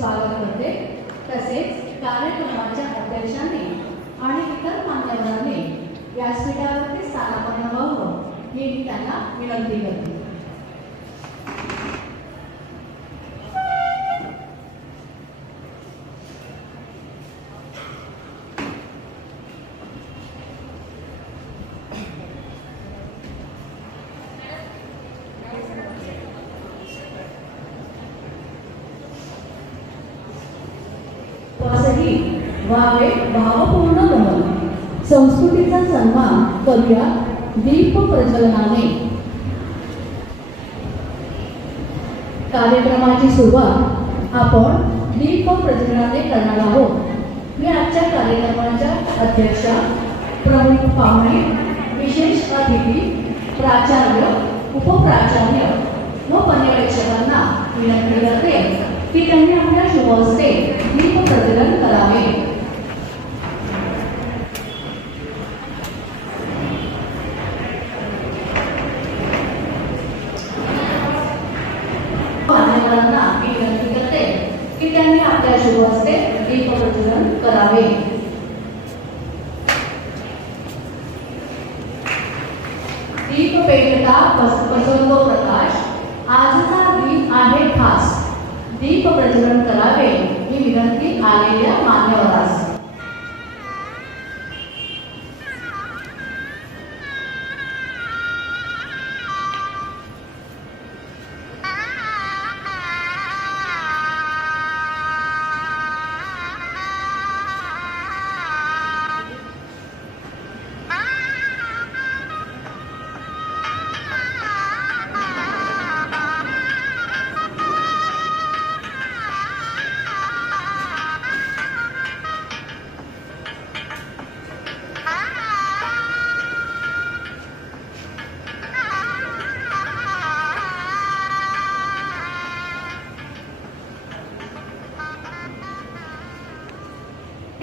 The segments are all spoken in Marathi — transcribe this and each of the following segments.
स्वागत करते। तसेच कार्यक्रमाच्या अध्यक्षांनी आणि इतर मान्यवरांनी व्यासपीठावरती स्थानापन्न व्हावं ही मी त्यांना विनंती करते। व्हावे भावपूर्ण गमन संस्कृतीचा सन्मान करूया दीप प्रज्वलनाने। कार्यक्रमाची सुरुवात आपण दीप प्रज्वलनाने करणार आहोत। मी आजच्या कार्यक्रमाच्या अध्यक्षा, प्रमुख पाहुणे, विशेष अतिथी, प्राचार्य, उपप्राचार्य व पर्यवेक्षकांना विनंती करते की त्यांनी आपल्या शुभ हस्ते दीप प्रज्वलन करावे। मान्यवरांना विनंती करते की त्यांनी आपल्या शुभ हस्ते दीप प्रज्वलन करावे। दीप पेटता पसरतो प्रकाश, आजचा दिन आहे खास, दीप प्रज्वलन करावे ही विनंती आलेल्या मान्यवरास।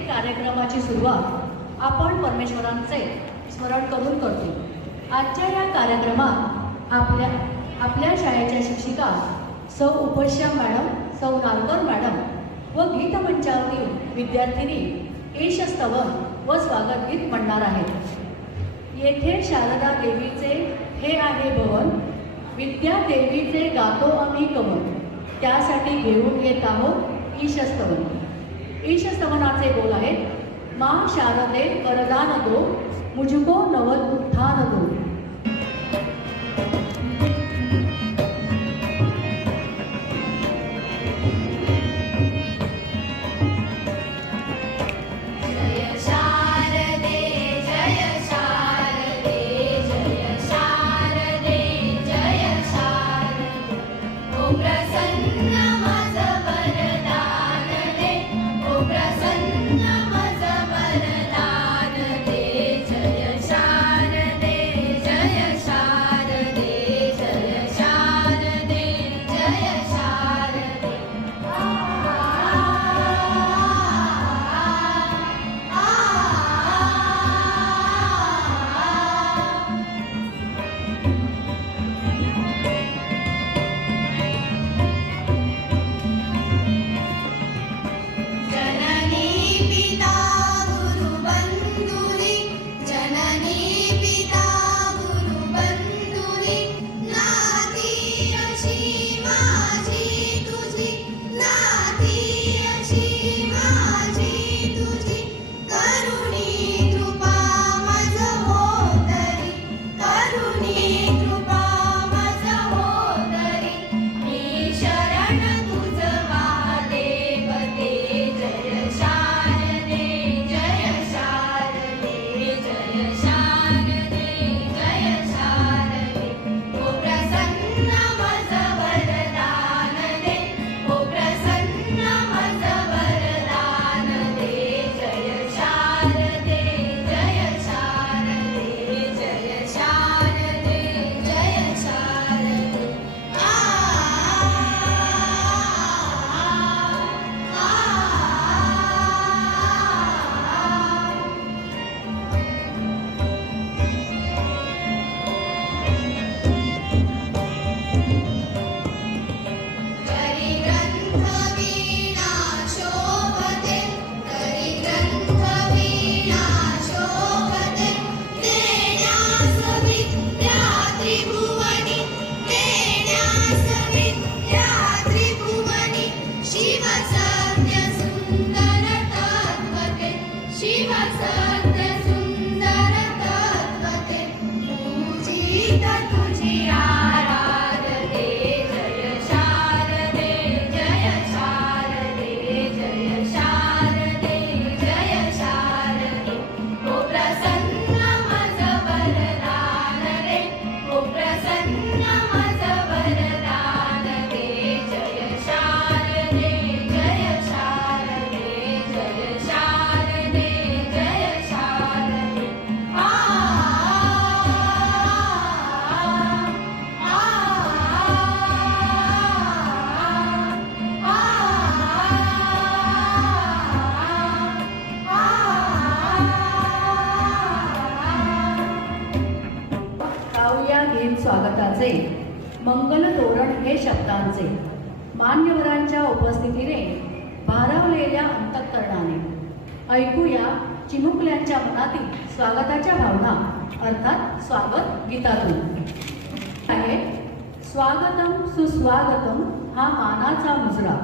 कार्यक्रमाची सुरुवात आपण परमेश्वरांचे स्मरण करून करतो। आजच्या या कार्यक्रमात आपल्या शाळेच्या शिक्षिका सौ उपश्या मॅडम, सौ नारकर मॅडम व गीतमंचावरील विद्यार्थिनी ईशस्तवन व स्वागत गीत म्हणणार आहेत। येथे शारदा देवीचे हे आहे भवन, विद्या देवीचे गातो आम्ही कवन, त्यासाठी घेऊन येत आहोत ईशस्तवन। ईशस्तवनाचे बोल आहेत, माँ शारदे वरदान दो, मुझको नवल उत्थान दो। स्वागताचे मंगल तोरण हे शब्दांचे मान्यवरांच्या उपस्थितीने भारावलेल्या अंतःकरणाने ऐकूया चिमुकल्यांच्या मनातील स्वागताच्या भावना, अर्थात स्वागत गीतातून आहे। स्वागतम सुस्वागतम हा मानाचा मुजरा।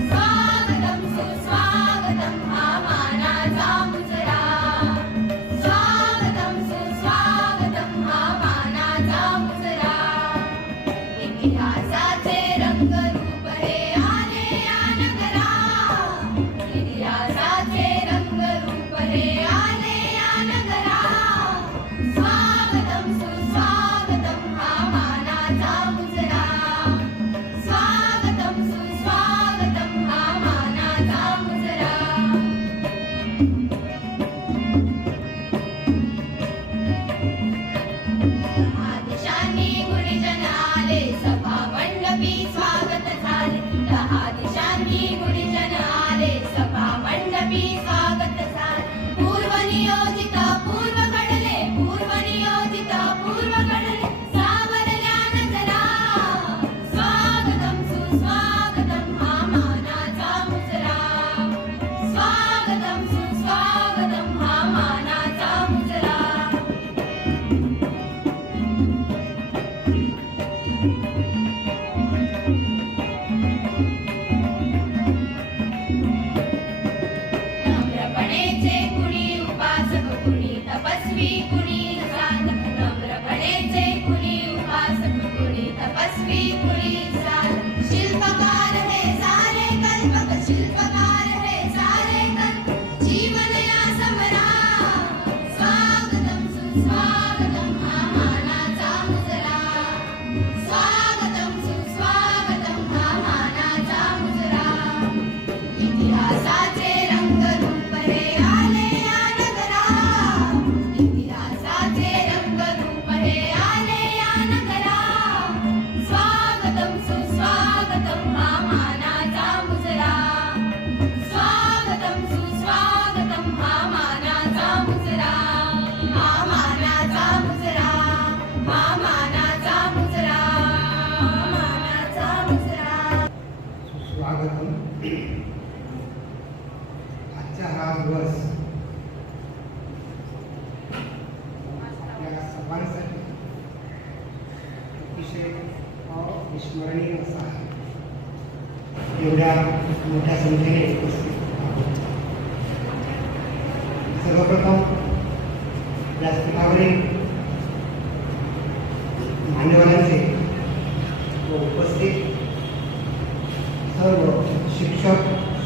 स्वागतम सुस्वागतम हा मानाचा मुजरा। यशस्वी कुणी साध नम्रपणेचे कुणी उपासक कुणी तपस्वी कुणी साध शिल्पकार हे सारे कल्पक शिल्पकार हे सारे कल्पक जीवन या समरा स्वागतम सुस्वागतम हा मानाचा मुजरा स्वागतम सुस्वागतम हा मानाचा मुजरा इतिहासाचे रंगरूप हे आले या नगरा इतिहासाचे रंगरूप हे आले या नगरा स्वागतम सुस्वागतम हा मानाचा मुजरा स्वागतम सुस्वागतम हा मानाचा मुजरा हा मानाचा मुजरा हा मानाचा मुजरा हा मानाचा मुजरा सुस्वागतम. आजचा हा दिवस आपल्या सर्वांसाठी अतिशय अविस्मरणीय असा आहे. एवढ्या मोठ्या संख्येने उपस्थित आहोत. सर्वप्रथम व्यासपीठावरील मान्यवरांचे व उपस्थित सर्व शिक्षक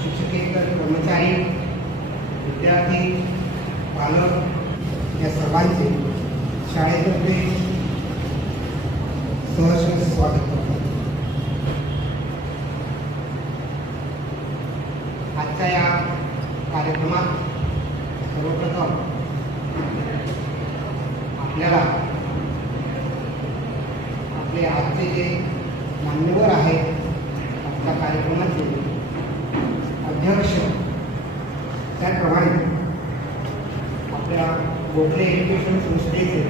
शिक्षकेतर कर्मचारी विद्यार्थी पालक या सर्वांचे शाळेतर्फे सहर्ष स्वागत करतो. आजच्या या कार्यक्रमात सर्वप्रथम आपल्याला आपले आजचे जे मान्यवर आहेत आजच्या कार्यक्रमाचे अध्यक्ष त्याप्रमाणे आपल्या गोखले एज्युकेशन संस्थेचे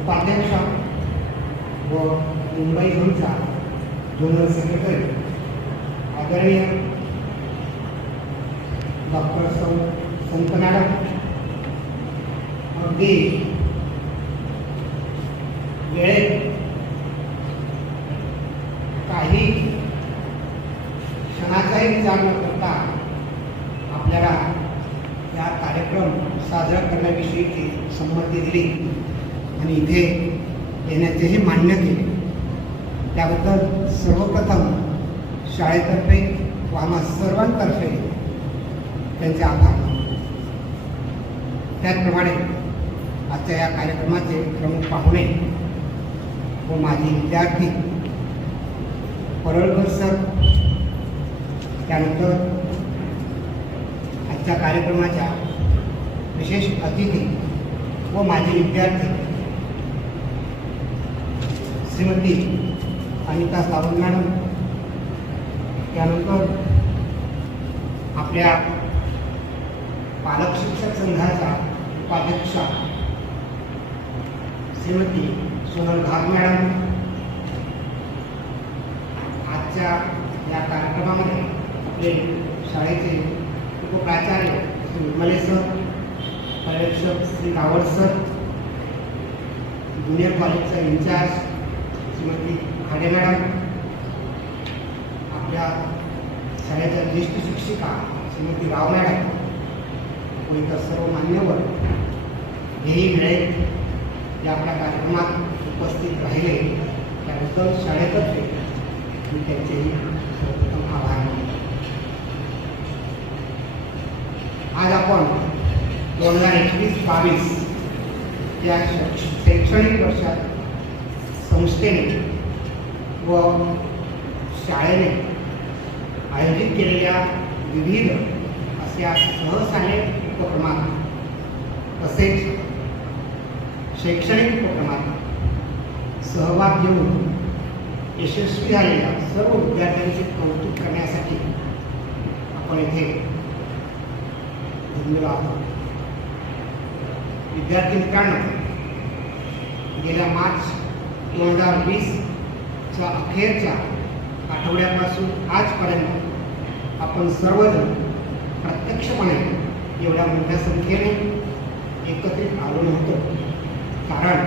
उपाध्यक्ष व मुंबई झोनचा जनरल सेक्रेटरी आदरणीय डॉक्टर संत मॅडम अगदी वेळेत काही क्षणाचाही विचार न करता आपल्याला या कार्यक्रम साजरा करण्याविषयीची संमती दिली आणि इथे येण्याचेही मान्य केले. त्याबद्दल सर्वप्रथम शाळेतर्फे व आम्हा सर्वांतर्फे त्यांचे आभार मानतो. त्याचप्रमाणे आजच्या या कार्यक्रमाचे प्रमुख पाहुणे व माजी विद्यार्थी परळकर सर, त्यानंतर आजच्या कार्यक्रमाच्या विशेष अतिथी व माजी विद्यार्थी श्रीमती अनिता सावंत मॅडम, त्यानंतर आपल्या पालक शिक्षक संघाच्या उपाध्यक्षा श्रीमती सोनल घाग मॅडम, आजच्या या कार्यक्रमामध्ये आपले शाळेचे उपप्राचार्य श्री निर्मले सर, पर्यवेक्षक श्री रावळ सर, ज्युनियर कॉलेजचा इन्चार्ज श्रीमती खाडे मॅडम, आपल्या शाळेच्या ज्येष्ठ शिक्षिका श्रीमती राव मॅडम व इतर सर्व मान्यवर हेही वेळेत या आपल्या कार्यक्रमात उपस्थित राहिले त्याबद्दल शाळेतर्फे मी त्यांचेही सर्वप्रथम आभार मानतो. आज आपण 2021-22 या शैक्षणिक वर्षात संस्थेने व शाळेने आयोजित केलेल्या विविध अशा सहसाने उपक्रमात तसेच शैक्षणिक उपक्रमात सहभाग घेऊन यशस्वी झालेल्या सर्व विद्यार्थ्यांचे कौतुक करण्यासाठी आपण इथे जमलेलो आहोत. विद्यार्थी मित्रांनो, गेल्या मार्च 2020च्या अखेरच्या आठवड्यापासून आजपर्यंत आपण सर्वजण प्रत्यक्षपणे एवढ्या मोठ्या संख्येने एकत्रित आलो नव्हतो. कारण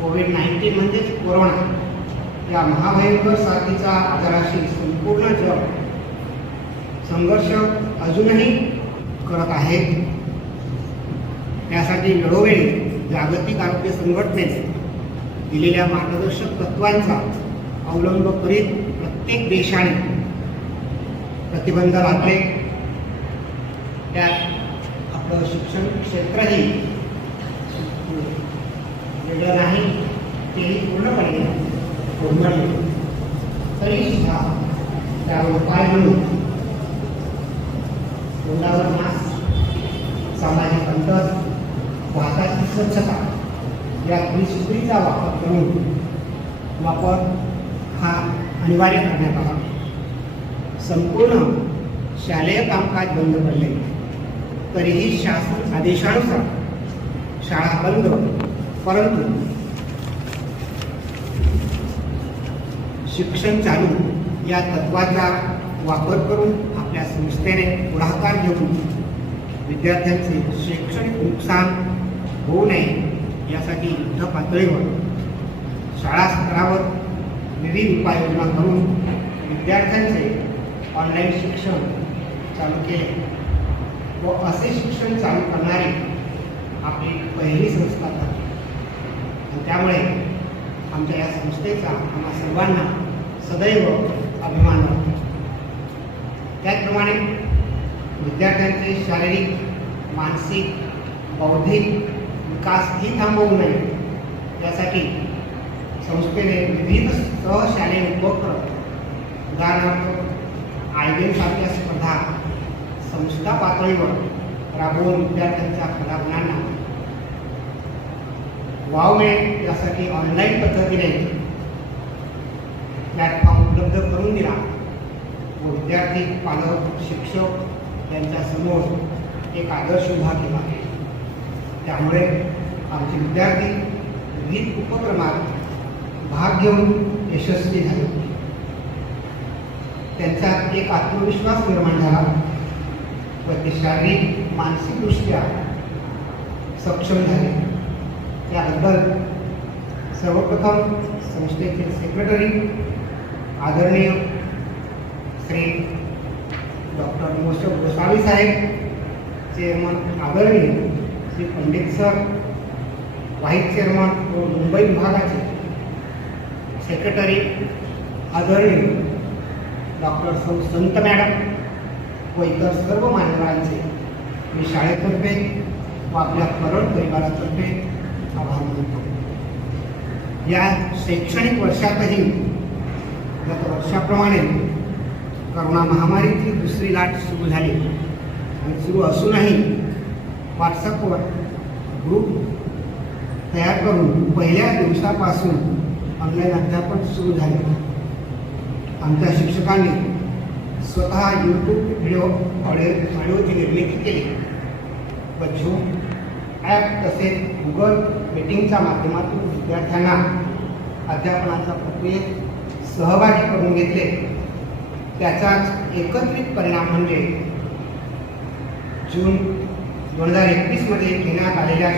कोविड-19 म्हणजेच कोरोना या महाभयंकर साथीचा आजाराशी संपूर्ण जग संघर्ष अजूनही करत आहे. त्यासाठी वेळोवेळी जागतिक आरोग्य संघटनेने दिलेल्या मार्गदर्शक तत्वांचा अवलंब करीत प्रत्येक देशाने प्रतिबंध घातले. त्यात आपलं शिक्षण क्षेत्रही वेगळं नाही, तेही पूर्णपणे कोलमडले. तरीसुद्धा त्यावर उपाय म्हणून तोंडावर मास्क, सामाजिक अंतर, वाहताची स्वच्छता या त्रिसूत्रीचा वापर हा अनिवार्य करण्यात आला. संपूर्ण शालेय कामकाज बंद पडले, तरीही शासन आदेशानुसार शाळा बंद, परंतु शिक्षण चालू या तत्वाचा वापर करून आपल्या संस्थेने पुढाकार घेऊन विद्यार्थ्यांचे शैक्षणिक नुकसान होऊ नये यासाठी युद्ध पातळीवर शाळा स्तरावर विविध उपाययोजना करून विद्यार्थ्यांचे ऑनलाईन शिक्षण चालू केले व असे शिक्षण चालू करणारी आपली पहिली संस्था ठरली. आणि त्यामुळे आमच्या या संस्थेचा आम्हा सर्वांना सदैव अभिमान वाटतो. त्याचप्रमाणे विद्यार्थ्यांचे शारीरिक, मानसिक, बौद्धिक विकासही थांबवू नये यासाठी संस्थेने विविध सहशालेय उपक्रम, उदाहरणार्थ आयबेनसारख्या स्पर्धा संस्था पातळीवर राबवून विद्यार्थ्यांच्या कलागुणांना वाव मिळेल यासाठी ऑनलाईन पद्धतीने प्लॅटफॉर्म उपलब्ध करून दिला व विद्यार्थी, पालक, शिक्षक यांच्या समोर एक आदर्श उभा केला. त्यामुळे आमचे विद्यार्थी विविध उपक्रमात भाग घेऊन यशस्वी झाले. त्यांचा एक आत्मविश्वास निर्माण झाला व ते शारीरिक, मानसिकदृष्ट्या सक्षम झाले. त्याबद्दल सर्वप्रथम संस्थेचे सेक्रेटरी आदरणीय श्री डॉक्टर मोशक गोसावी साहेब, चेअरमन आदरणीय Shri Pandit sir, vice chairman व मुंबई विभागाचे सेक्रेटरी आदरणीय डॉक्टर संत मॅडम व इतर सर्व मान्यवरांचे मी शाळेतर्फे व आपल्या करोड परिवारातर्फे आभार मानतो. या शैक्षणिक वर्षातही गत वर्षाप्रमाणे करोना महामारीची दुसरी लाट सुरू झाली आणि सुरू असूनही व्हॉट्सअपवर ग्रुप तयार करून पहिल्या दिवसापासून ऑनलाईन अध्यापन सुरू झाले. आमच्या शिक्षकांनी स्वतः यूट्यूब ऑडिओची निर्मिती केली व झूम ॲप तसेच गुगल मीटिंगच्या माध्यमातून विद्यार्थ्यांना अध्यापनाच्या प्रक्रियेत सहभागी करून घेतले. त्याचाच एकत्रित परिणाम म्हणजे जून 2021 घेण्यात आलेल्या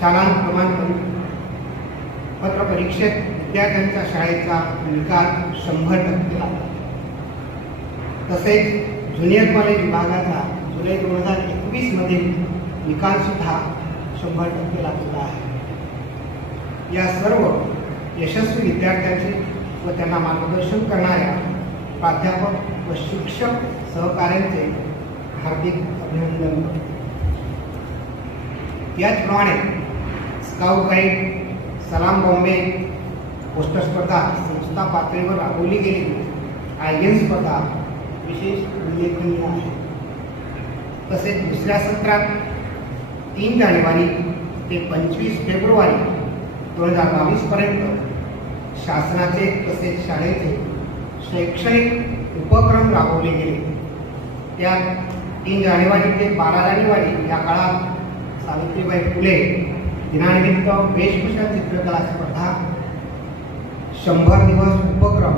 शाळांत प्रमाणपत्र परीक्षेत विद्यार्थ्यांच्या शाळेचा निकाल 100% लागला. तसेच ज्युनियर कॉलेज विभागाचा जुलै 2021 निकालसुद्धा 100% लागलेला आहे. या सर्व यशस्वी विद्यार्थ्यांचे व त्यांना मार्गदर्शन करणाऱ्या प्राध्यापक व शिक्षक सहकाऱ्यांचे हार्दिक अभिनंदन. याचप्रमाणे स्काउट गाईड, सलाम बॉम्बे, पोस्टर स्पर्धा संस्था पातळीवर राबवली गेली आयगेन स्पर्धा विशेष उल्लेखनीय आहे. तसेच दुसऱ्या सत्रात 3 जानेवारी ते 25 फेब्रुवारी 2022 पर्यंत शासनाचे तसेच शाळेचे शैक्षणिक उपक्रम राबवले गेले. त्यात 3 जानेवारी ते 12 जानेवारी या काळात सावित्रीबाई फुले दिनानिमित्त वेशभूषा चित्रकला स्पर्धा, 100 दिवस उपक्रम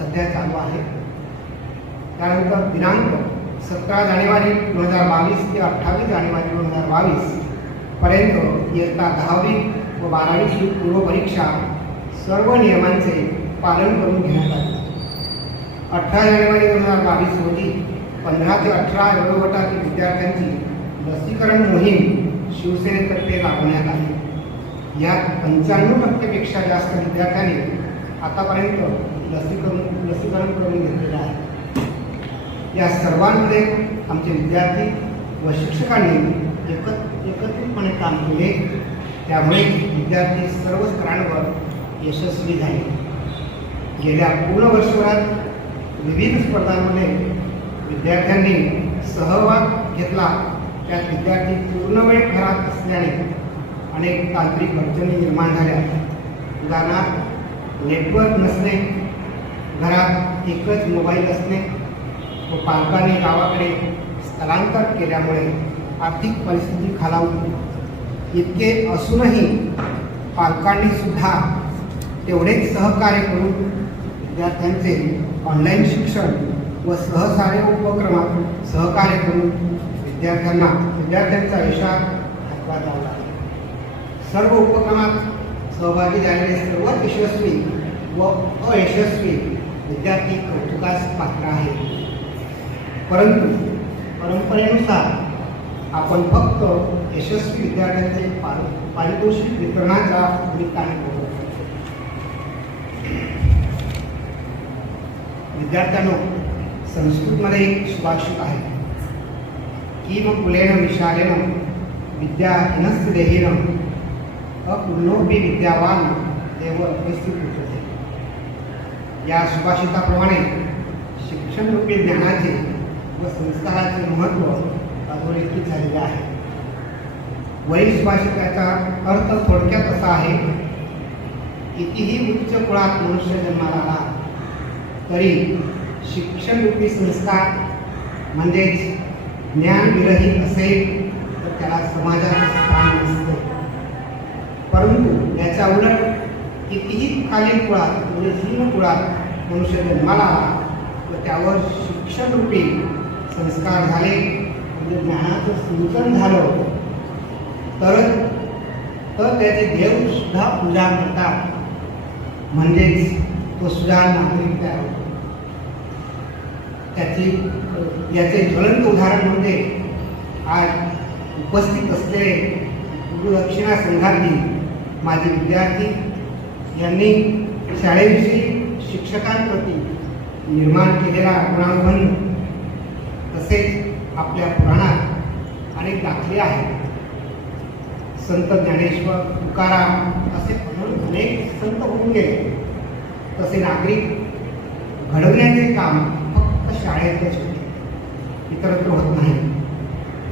सध्या चालू आहे. त्यानंतर दिनांक 17 जानेवारी 2022 ते 28 जानेवारी 2022 पर्यंत इयत्ता 10वी व 12वीची पूर्वपरीक्षा सर्व नियमांचे पालन करून घेण्यात आली. 18 जानेवारी 2022 रोजी 15 ते 18 वयोगटातील विद्यार्थ्यांची लसीकरण मोहीम शिवसेनेतर्फे राबवण्यात आली. यात 95% पेक्षा जास्त विद्यार्थ्यांनी आतापर्यंत लसीकरण करून घेतलेलं आहे. या सर्वांमध्ये आमचे विद्यार्थी व शिक्षकांनी एकत्रितपणे काम केले. त्यामुळे विद्यार्थी सर्व स्तरांवर यशस्वी झाले. गेल्या पूर्ण वर्षभरात विविध स्पर्धांमध्ये विद्यार्थ्यांनी सहभाग घेतला. त्यात विद्यार्थी पूर्ण वेळ घरात असल्याने अनेक तांत्रिक अडचणी निर्माण झाल्या. उदाहरणार्थ नेटवर्क नसणे, घरात एकच मोबाईल असणे व पालकांनी गावाकडे स्थलांतर केल्यामुळे आर्थिक परिस्थिती खालावली. इतके असूनही पालकांनी सुद्धा तेवढेच सहकार्य करून विद्यार्थ्यांचे ऑनलाईन शिक्षण व सहकार्य उपक्रमात सहकार्य करून विद्यार्थ्यांचा यशात हातभार लावला. सर्व उपक्रमात सहभागी झालेले सर्वात यशस्वी व अयशस्वी विद्यार्थी कौतुकास पात्र आहेत. परंतु परंपरेनुसार आपण फक्त यशस्वी विद्यार्थ्यांचे पारितोषिक वितरणाच्या निमित्ताने बोलतो. विद्यार्थ्यांनो, संस्कृतमध्ये एक सुभाषित आहे की मग कुलेन विशालेन विद्या हिनस्य देहिन अपूर्णोपी विद्यावान देव उपस्थित उच्यते. या सुभाषिताप्रमाणे शिक्षणरूपी ज्ञानाचे व संस्काराचे महत्त्व अधोरेखित झालेले आहे. वरील सुभाषिताचा अर्थ थोडक्यात असा आहे, कितीही उच्च कुळात मनुष्य जन्माला आला तरी शिक्षणरूपी संस्कार म्हणजेच ज्ञान विरहित असेल तर त्याला समाजात स्थान नसते. परंतु याच्या उलट कितीही खालील कुळात म्हणजे हीन कुळात मनुष्य जन्माला आला व त्यावर शिक्षणरूपी संस्कार झाले म्हणजे ज्ञानाचं सिंचन झालं तर त्याचे देव सुद्धा पूजा करतात. म्हणजेच तो सुद्धा नागरिक तयार होतो. याचे ज्वलंत उदाहरण म्हणजे आज उपस्थित असलेले गुरुदक्षिणा संघातील माझे विद्यार्थी यांनी शाळेविषयी शिक्षकांप्रती निर्माण केलेला गुणानुबंध तसेच आपल्या पुराणात अनेक दाखले आहेत. संत ज्ञानेश्वर, तुकाराम असे अनेक संत होऊन गेले. तसे नागरिक घडवण्याचे काम फक्त शाळेतच होते, इतरत्र होत नाही.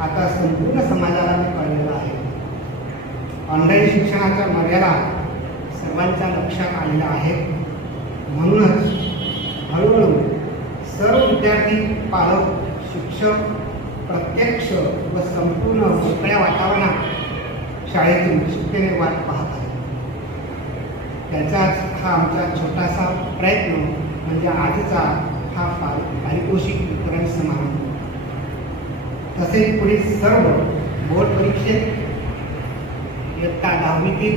आता संपूर्ण समाजाला ते कळलेलं आहे. ऑनलाईन शिक्षणाच्या मर्यादा सर्वांच्या लक्षात आलेल्या आहेत. म्हणूनच हळूहळू सर्व विद्यार्थी, पालक, शिक्षक प्रत्यक्ष व संपूर्ण मोकळ्या वातावरणात शाळेतून उत्सुकतेने वाट पाहत आहेत. त्याचाच हा आमचा छोटासा प्रयत्न म्हणजे आजचा हा पारितोषिक वितरण समारंभ. तसेच पुढील सर्व बोर्ड परीक्षेत इयत्ता 10वीतील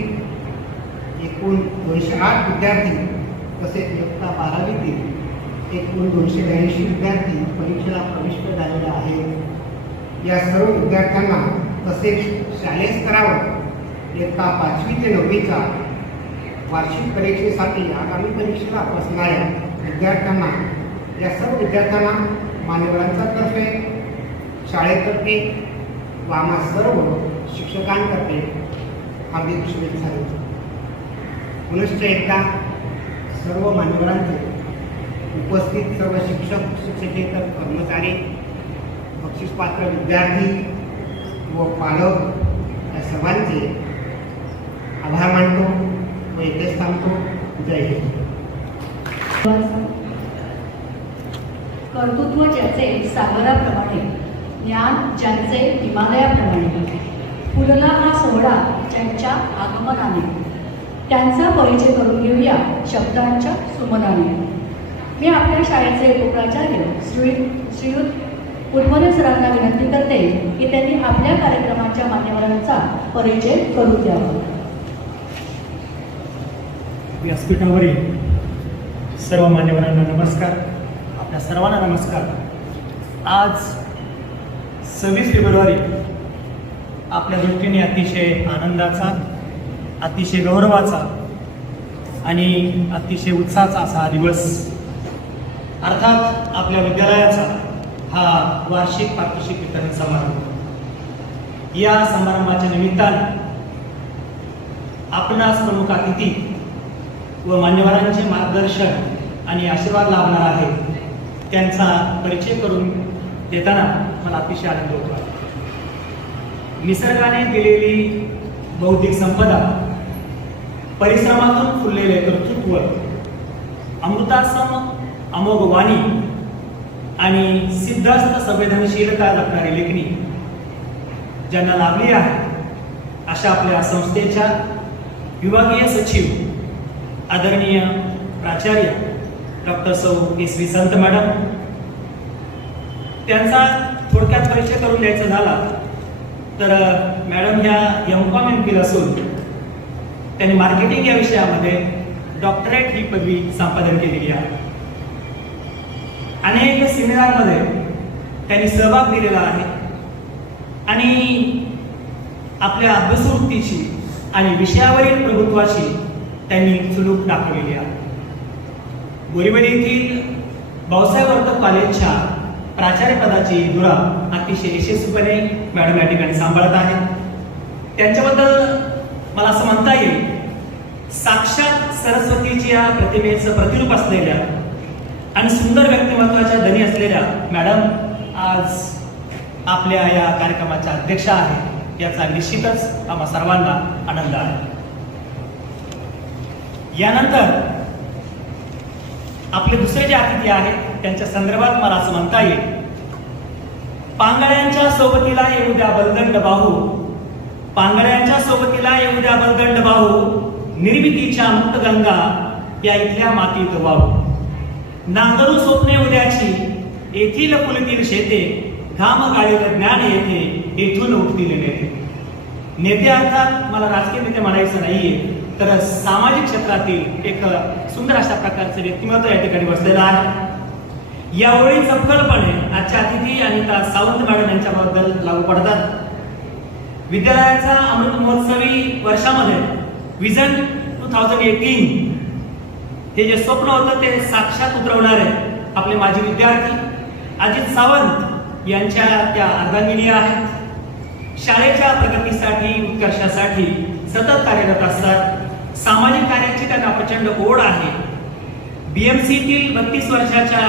एकूण 208 विद्यार्थी तसेच इयत्ता 12वीतील एकूण 282 विद्यार्थी परीक्षेला प्रविष्ट झालेले आहेत. या सर्व विद्यार्थ्यांना तसेच शालेय स्तरावर इयत्ता 5वी ते 9वीचा वार्षिक परीक्षेसाठी आगामी परीक्षेला बसणाऱ्या विद्यार्थ्यांना या सर्व विद्यार्थ्यांना मान्यवरांच्या तर्फे, शाळेतर्फे व आम्हा सर्व शिक्षकांतर्फे हार्दिक शुभेच्छा देतो. पुनश्च एकदा सर्व मान्यवरांचे, उपस्थित सर्व शिक्षक, शिक्षकेतर कर्मचारी, बक्षीसपात्र विद्यार्थी व पालक या सर्वांचे आभार मानतो व येथेच थांबतो. जय हिंद. कर्तृत्व ज्याचे सागराप्रमाणे, ज्ञान ज्यांचे हिमालयाप्रमाणे, फुलला हा सोहळा ज्यांच्या आगमनाने, त्यांचा परिचय करून घेऊया शब्दांच्या सुमनाने. मी आपल्या शाळेचे उपप्राचार्य श्रीयुत उर्मले सरांना विनंती करते की त्यांनी आपल्या कार्यक्रमाच्या मान्यवरांचा परिचय करून द्यावा. व्यासपीठावरील सर्व मान्यवरांना नमस्कार. आपल्या सर्वांना नमस्कार. आज 26 फेब्रुवारी आपल्या दृष्टीने अतिशय आनंदाचा, अतिशय गौरवाचा आणि अतिशय उत्साहाचा असा हा दिवस, अर्थात आपल्या विद्यालयाचा हा वार्षिक पारितोषिक वितरण समारंभ। या समारंभाच्या निमित्ताने आपणास प्रमुख अतिथी व मान्यवरांचे मार्गदर्शन आणि आशीर्वाद लाभणार आहे, त्यांचा परिचय करून देताना मला अतिशय आनंद होतो आहे। निसर्गाने दिलेली बौद्धिक संपदा, परिश्रमातून फुललेले कर्तृत्व, अमृतासम अमोघ वाणी आणि सिद्धास्त संवेदनशीलता जपणारी लेखणी ज्यांना लाभली आहे, अशा आपल्या संस्थेच्या विभागीय सचिव आदरणीय प्राचार्य डॉक्टर सौ केसरी संत मॅडम, त्यांचा थोडक्यात परिचय करून द्यायचा झाला तर मॅडम ह्या M.Com MPhil असून त्यांनी मार्केटिंग या विषयामध्ये डॉक्टरेट ही पदवी संपादन केलेली आहे। अनेक सेमिनारमध्ये त्यांनी सहभाग दिलेला आहे आणि आपल्या अभ्यासवृत्तीची आणि विषयावरील प्रभुत्वाची त्यांनी सुलूक दाखवलेली आहे। बोरीवली येथील भाऊसाहेब वर्तक कॉलेजच्या प्राचार्यपदाची धुरा अतिशय यशस्वीपणे मॅडम या ठिकाणी सांभाळत आहेत। त्यांच्याबद्दल मला असं म्हणता येईल, साक्षात सरस्वतीच्या प्रतिमेचं प्रतिरूप असलेल्या आणि सुंदर व्यक्तिमत्वाच्या धनी असलेल्या मॅडम आज आपल्या या कार्यक्रमाच्या अध्यक्षा आहेत, याचा निश्चितच आम्हा सर्वांना आनंद आहे। यानंतर आपले दुसरे जे अतिथी आहेत त्यांच्या संदर्भात मला असं म्हणता येईल, पांगळ्यांच्या सोबतीला येऊ द्या बलदंड बाहू, पांगळ्यांच्या सोबतीला येऊ द्या बलदंड बाहू, निर्मितीच्या मुक्तगंगा या इथल्या मातीत वाहू, नांगरू स्वप्ने उद्याची येथील फुलतील शेते, घाम गाळलेलं ज्ञान येथे येथून उठतील नेते। नेते अर्थात मला राजकीय नेते म्हणायचं नाहीये, तर सामाजिक क्षेत्रातील एक सुंदर अशा प्रकारचे व्यक्तिमत्व या ठिकाणी बसलेलं आहे। या ओळी चपखलपणे आजच्या अतिथी अनिता सावंत मॅडम यांच्याबद्दल लागू पडतात। विद्यालयाचा अमृत महोत्सवी वर्षामध्ये विजन 2018 हे जे स्वप्न होतं ते साक्षात उतरवणारे आपले माजी विद्यार्थी अजित सावंत यांच्या त्या अर्धांगिनी आहेत। शाळेच्या प्रगतीसाठी, उत्कर्षासाठी सतत कार्यरत असतात। सामाजिक कार्याची त्यांना प्रचंड ओढ आहे। BMCतील 32 वर्षाच्या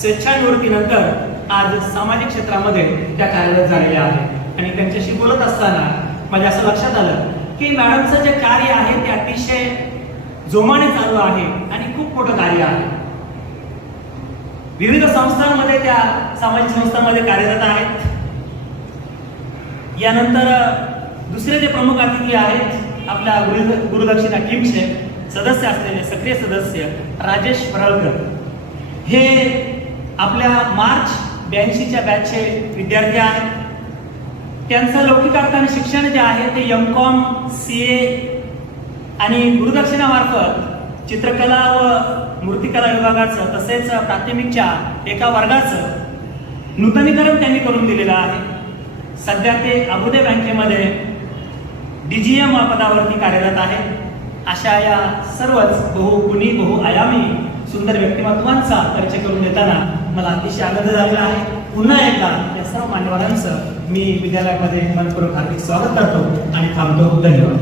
स्वेच्छानिवृत्तीनंतर आज सामाजिक क्षेत्रामध्ये त्या कार्यरत झालेल्या आहेत आणि त्यांच्याशी बोलत असताना माझ्या असं लक्षात आलं की मॅडमचं जे कार्य आहे ते अतिशय जोमाने चालू आहे आणि खूप मोठं कार्य आहे। विविध संस्थांमध्ये त्या सामाजिक संस्थांमध्ये कार्यरत आहेत। यानंतर दुसरे जे प्रमुख अतिथी आहेत आपल्या गुरुदक्षिणा टीमचे सदस्य असलेले सक्रिय सदस्य राजेश परळकर, हे आपल्या मार्च 82च्या बॅचचे विद्यार्थी आहेत। त्यांचं लौकिक अर्थाने शिक्षण जे आहे ते M.Com CA आणि गुरुदक्षिणामार्फत चित्रकला व मूर्तिकला विभागाचं तसेच प्राथमिकच्या एका वर्गाचं नूतनीकरण त्यांनी करून दिलेलं आहे। सध्या ते अबुदे बँकेमध्ये DGM पदावरती कार्यरत आहे। अशा या सर्वच बहुगुणी बहुआयामी सुंदर व्यक्तिमत्वांचा परिचय करून देताना मला अतिशय आनंद झालेला आहे। पुन्हा एकदा या सर्व मान्यवरांचं मी विद्यालयामध्ये मनपूर्वक हार्दिक स्वागत करतो आणि थांबतो। धन्यवाद।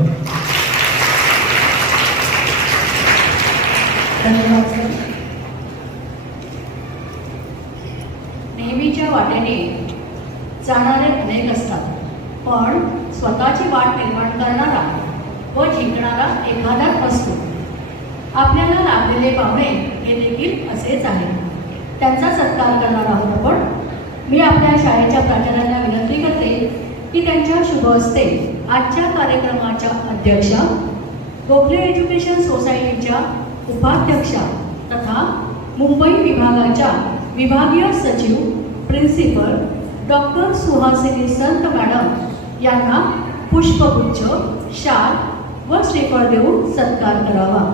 धन्यवाद सर। नेहमीच्या वाटेने जाणारे अनेक असतात, पण स्वतःची वाट निर्माण करणारा व जिंकणारा एखादाच असतो। आपल्याला लाभलेले पाहुणे हे देखील असेच आहे, त्यांचा सत्कार करणार आहोत आपण। मी आपल्या शाळेच्या प्राचार्यांना विनंती करते की त्यांच्या शुभ हस्ते आजच्या कार्यक्रमाच्या अध्यक्षा, गोखले एज्युकेशन सोसायटीच्या उपाध्यक्षा तथा मुंबई विभागाच्या विभागीय सचिव प्रिन्सिपल डॉक्टर सुहासिनी संत मॅडम यांना पुष्पगुच्छ, शाल व श्रीफळ देऊन सत्कार करावा।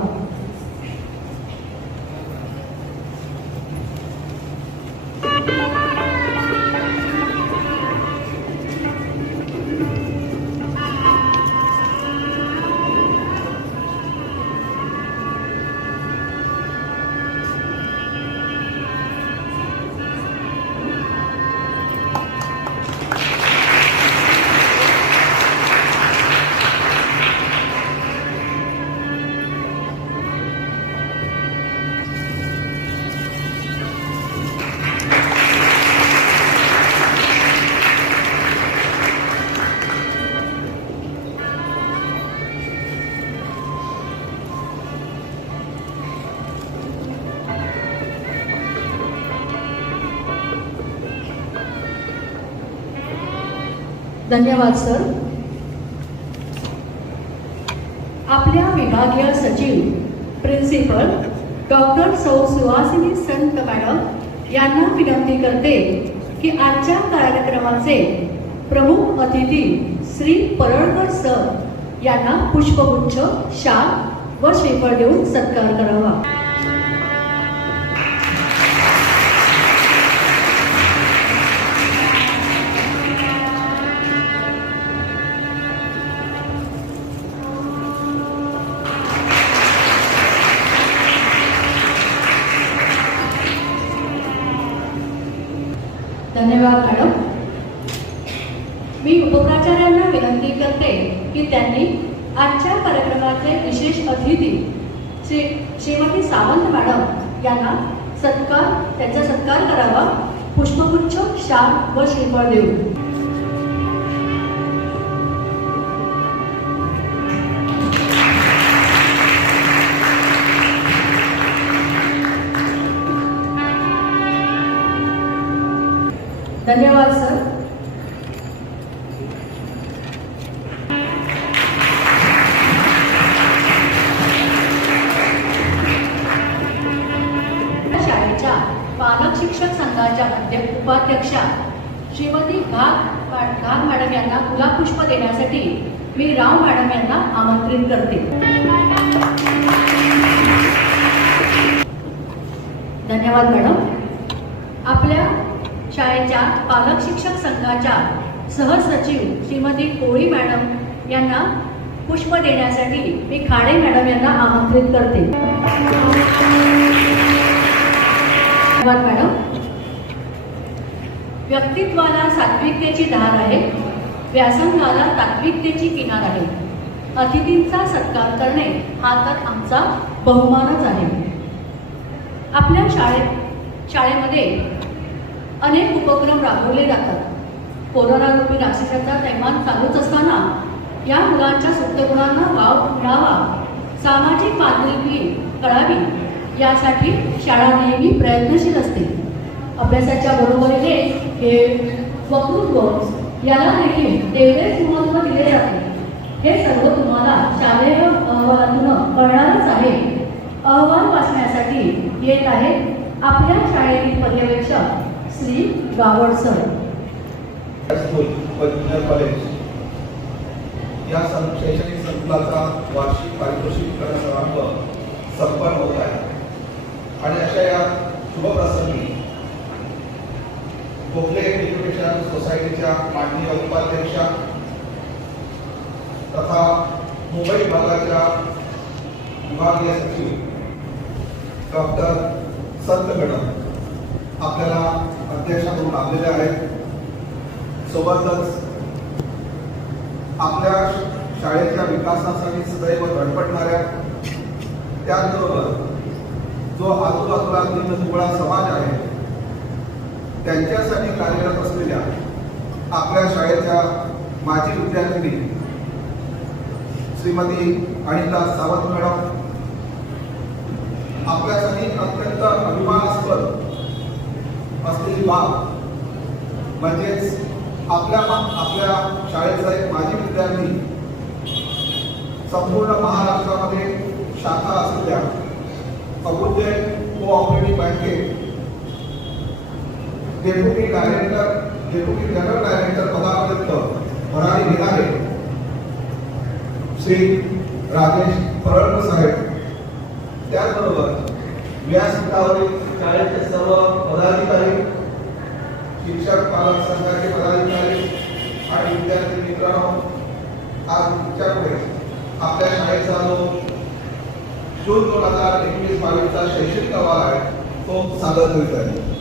धन्यवाद सर. आपल्या विभागीय सचिव प्रिन्सिपल डॉक्टर सौ सुहासिनी संत मॅडम यांना विनंती करते की आजच्या कार्यक्रमाचे प्रमुख अतिथी श्री परळकर सर यांना पुष्पगुच्छ, शाल व श्रीफळ देऊन सत्कार करावा. धन्यवाद मॅडम. मी उपप्राचार्यांना विनंती करते की त्यांनी आजच्या कार्यक्रमाचे विशेष अतिथी श्रीमती सावंत मॅडम यांना त्यांचा सत्कार करावा, पुष्पगुच्छ, शाल व श्रीफळ देऊन. धन्यवाद सर. शाळेच्या पालक शिक्षक संघाच्या उपाध्यक्षा श्रीमती घाग मॅडम यांना गुलाबपुष्प देण्यासाठी मी राव मॅडम यांना आमंत्रित करते. धन्यवाद मॅडम. आपल्या शाळेच्या पालक शिक्षक संघाच्या सहसचिव श्रीमती कोळी मॅडम यांना पुष्प देण्यासाठी मी खाडे मॅडम यांना आमंत्रित करते. धन्यवाद मॅडम. व्यक्तित्वाला सात्विकतेची धार आहे, व्यासंगाला तात्विकतेची किनार आहे. अतिथींचा सत्कार करणे हा तर आमचा बहुमानच आहे. आपल्या शाळेमध्ये अनेक उपक्रम राबवले जातात. कोरोना रूपी राक्षसाचा थैमान चालूच असताना या मुलांच्या सुप्त गुणांना वाव मिळावा, सामाजिक बांधिलकी कळावी यासाठी शाळा नेहमी प्रयत्नशील असते. अभ्यासाच्या बरोबरीने हे वक्तृत्व याला देखील तेवढेच महत्त्व दिले जाते. हे सर्व तुम्हाला शालेय अहवालातून कळणारच आहे. अहवाल वाचण्यासाठी येत आहे आपल्या शाळेतील पर्यवेक्षक श्री गावड सर. कॉलेज या शैक्षणिक संकुलाचा वार्षिक पारितोषिक वितरण समारंभ संपन्न होत आहे आणि अशा या शुभप्रसंगी गोखले एज्युकेशन सोसायटीच्या माननीय उपाध्यक्षा तथा मुंबई विभागाच्या विभागीय सचिव डॉक्टर संत मॅडम आपल्याला अध्यक्ष म्हणून आलेले आहेत. सोबतच आपल्या शाळेच्या विकासासाठी सदैव धडपडणाऱ्या, त्याचबरोबर जो आजूबाजूला दीनदुबळा समाज आहे त्यांच्यासाठी कार्यरत असलेल्या आपल्या शाळेच्या माजी विद्यार्थिनी श्रीमती अनिता सावंत मॅडम, आपल्यासाठी अत्यंत अभिमानास्पद असलेली बाब म्हणजेच आपल्या शाळेचा एक माजी विद्यार्थी संपूर्ण महाराष्ट्रामध्ये शाखा असलेल्या अबुद्दे कोऑपरेटिव्ह बँकेत डेप्युटी जनरल डायरेक्टर पदापर्यंत भरारी घेणारे श्री राजेश परळकर साहेब, त्याचबरोबर व्यासपीठावरील शाळेचे सर्व पदाधिकारी, शिक्षक पालक संघाचे पदाधिकारी आणि विद्यार्थी मित्रांनो, आज तुमच्याकडे आपल्या शाळेचा जो जून 2021-22चा शैक्षणिक अहवाल आहे तो सादर करीत आहे.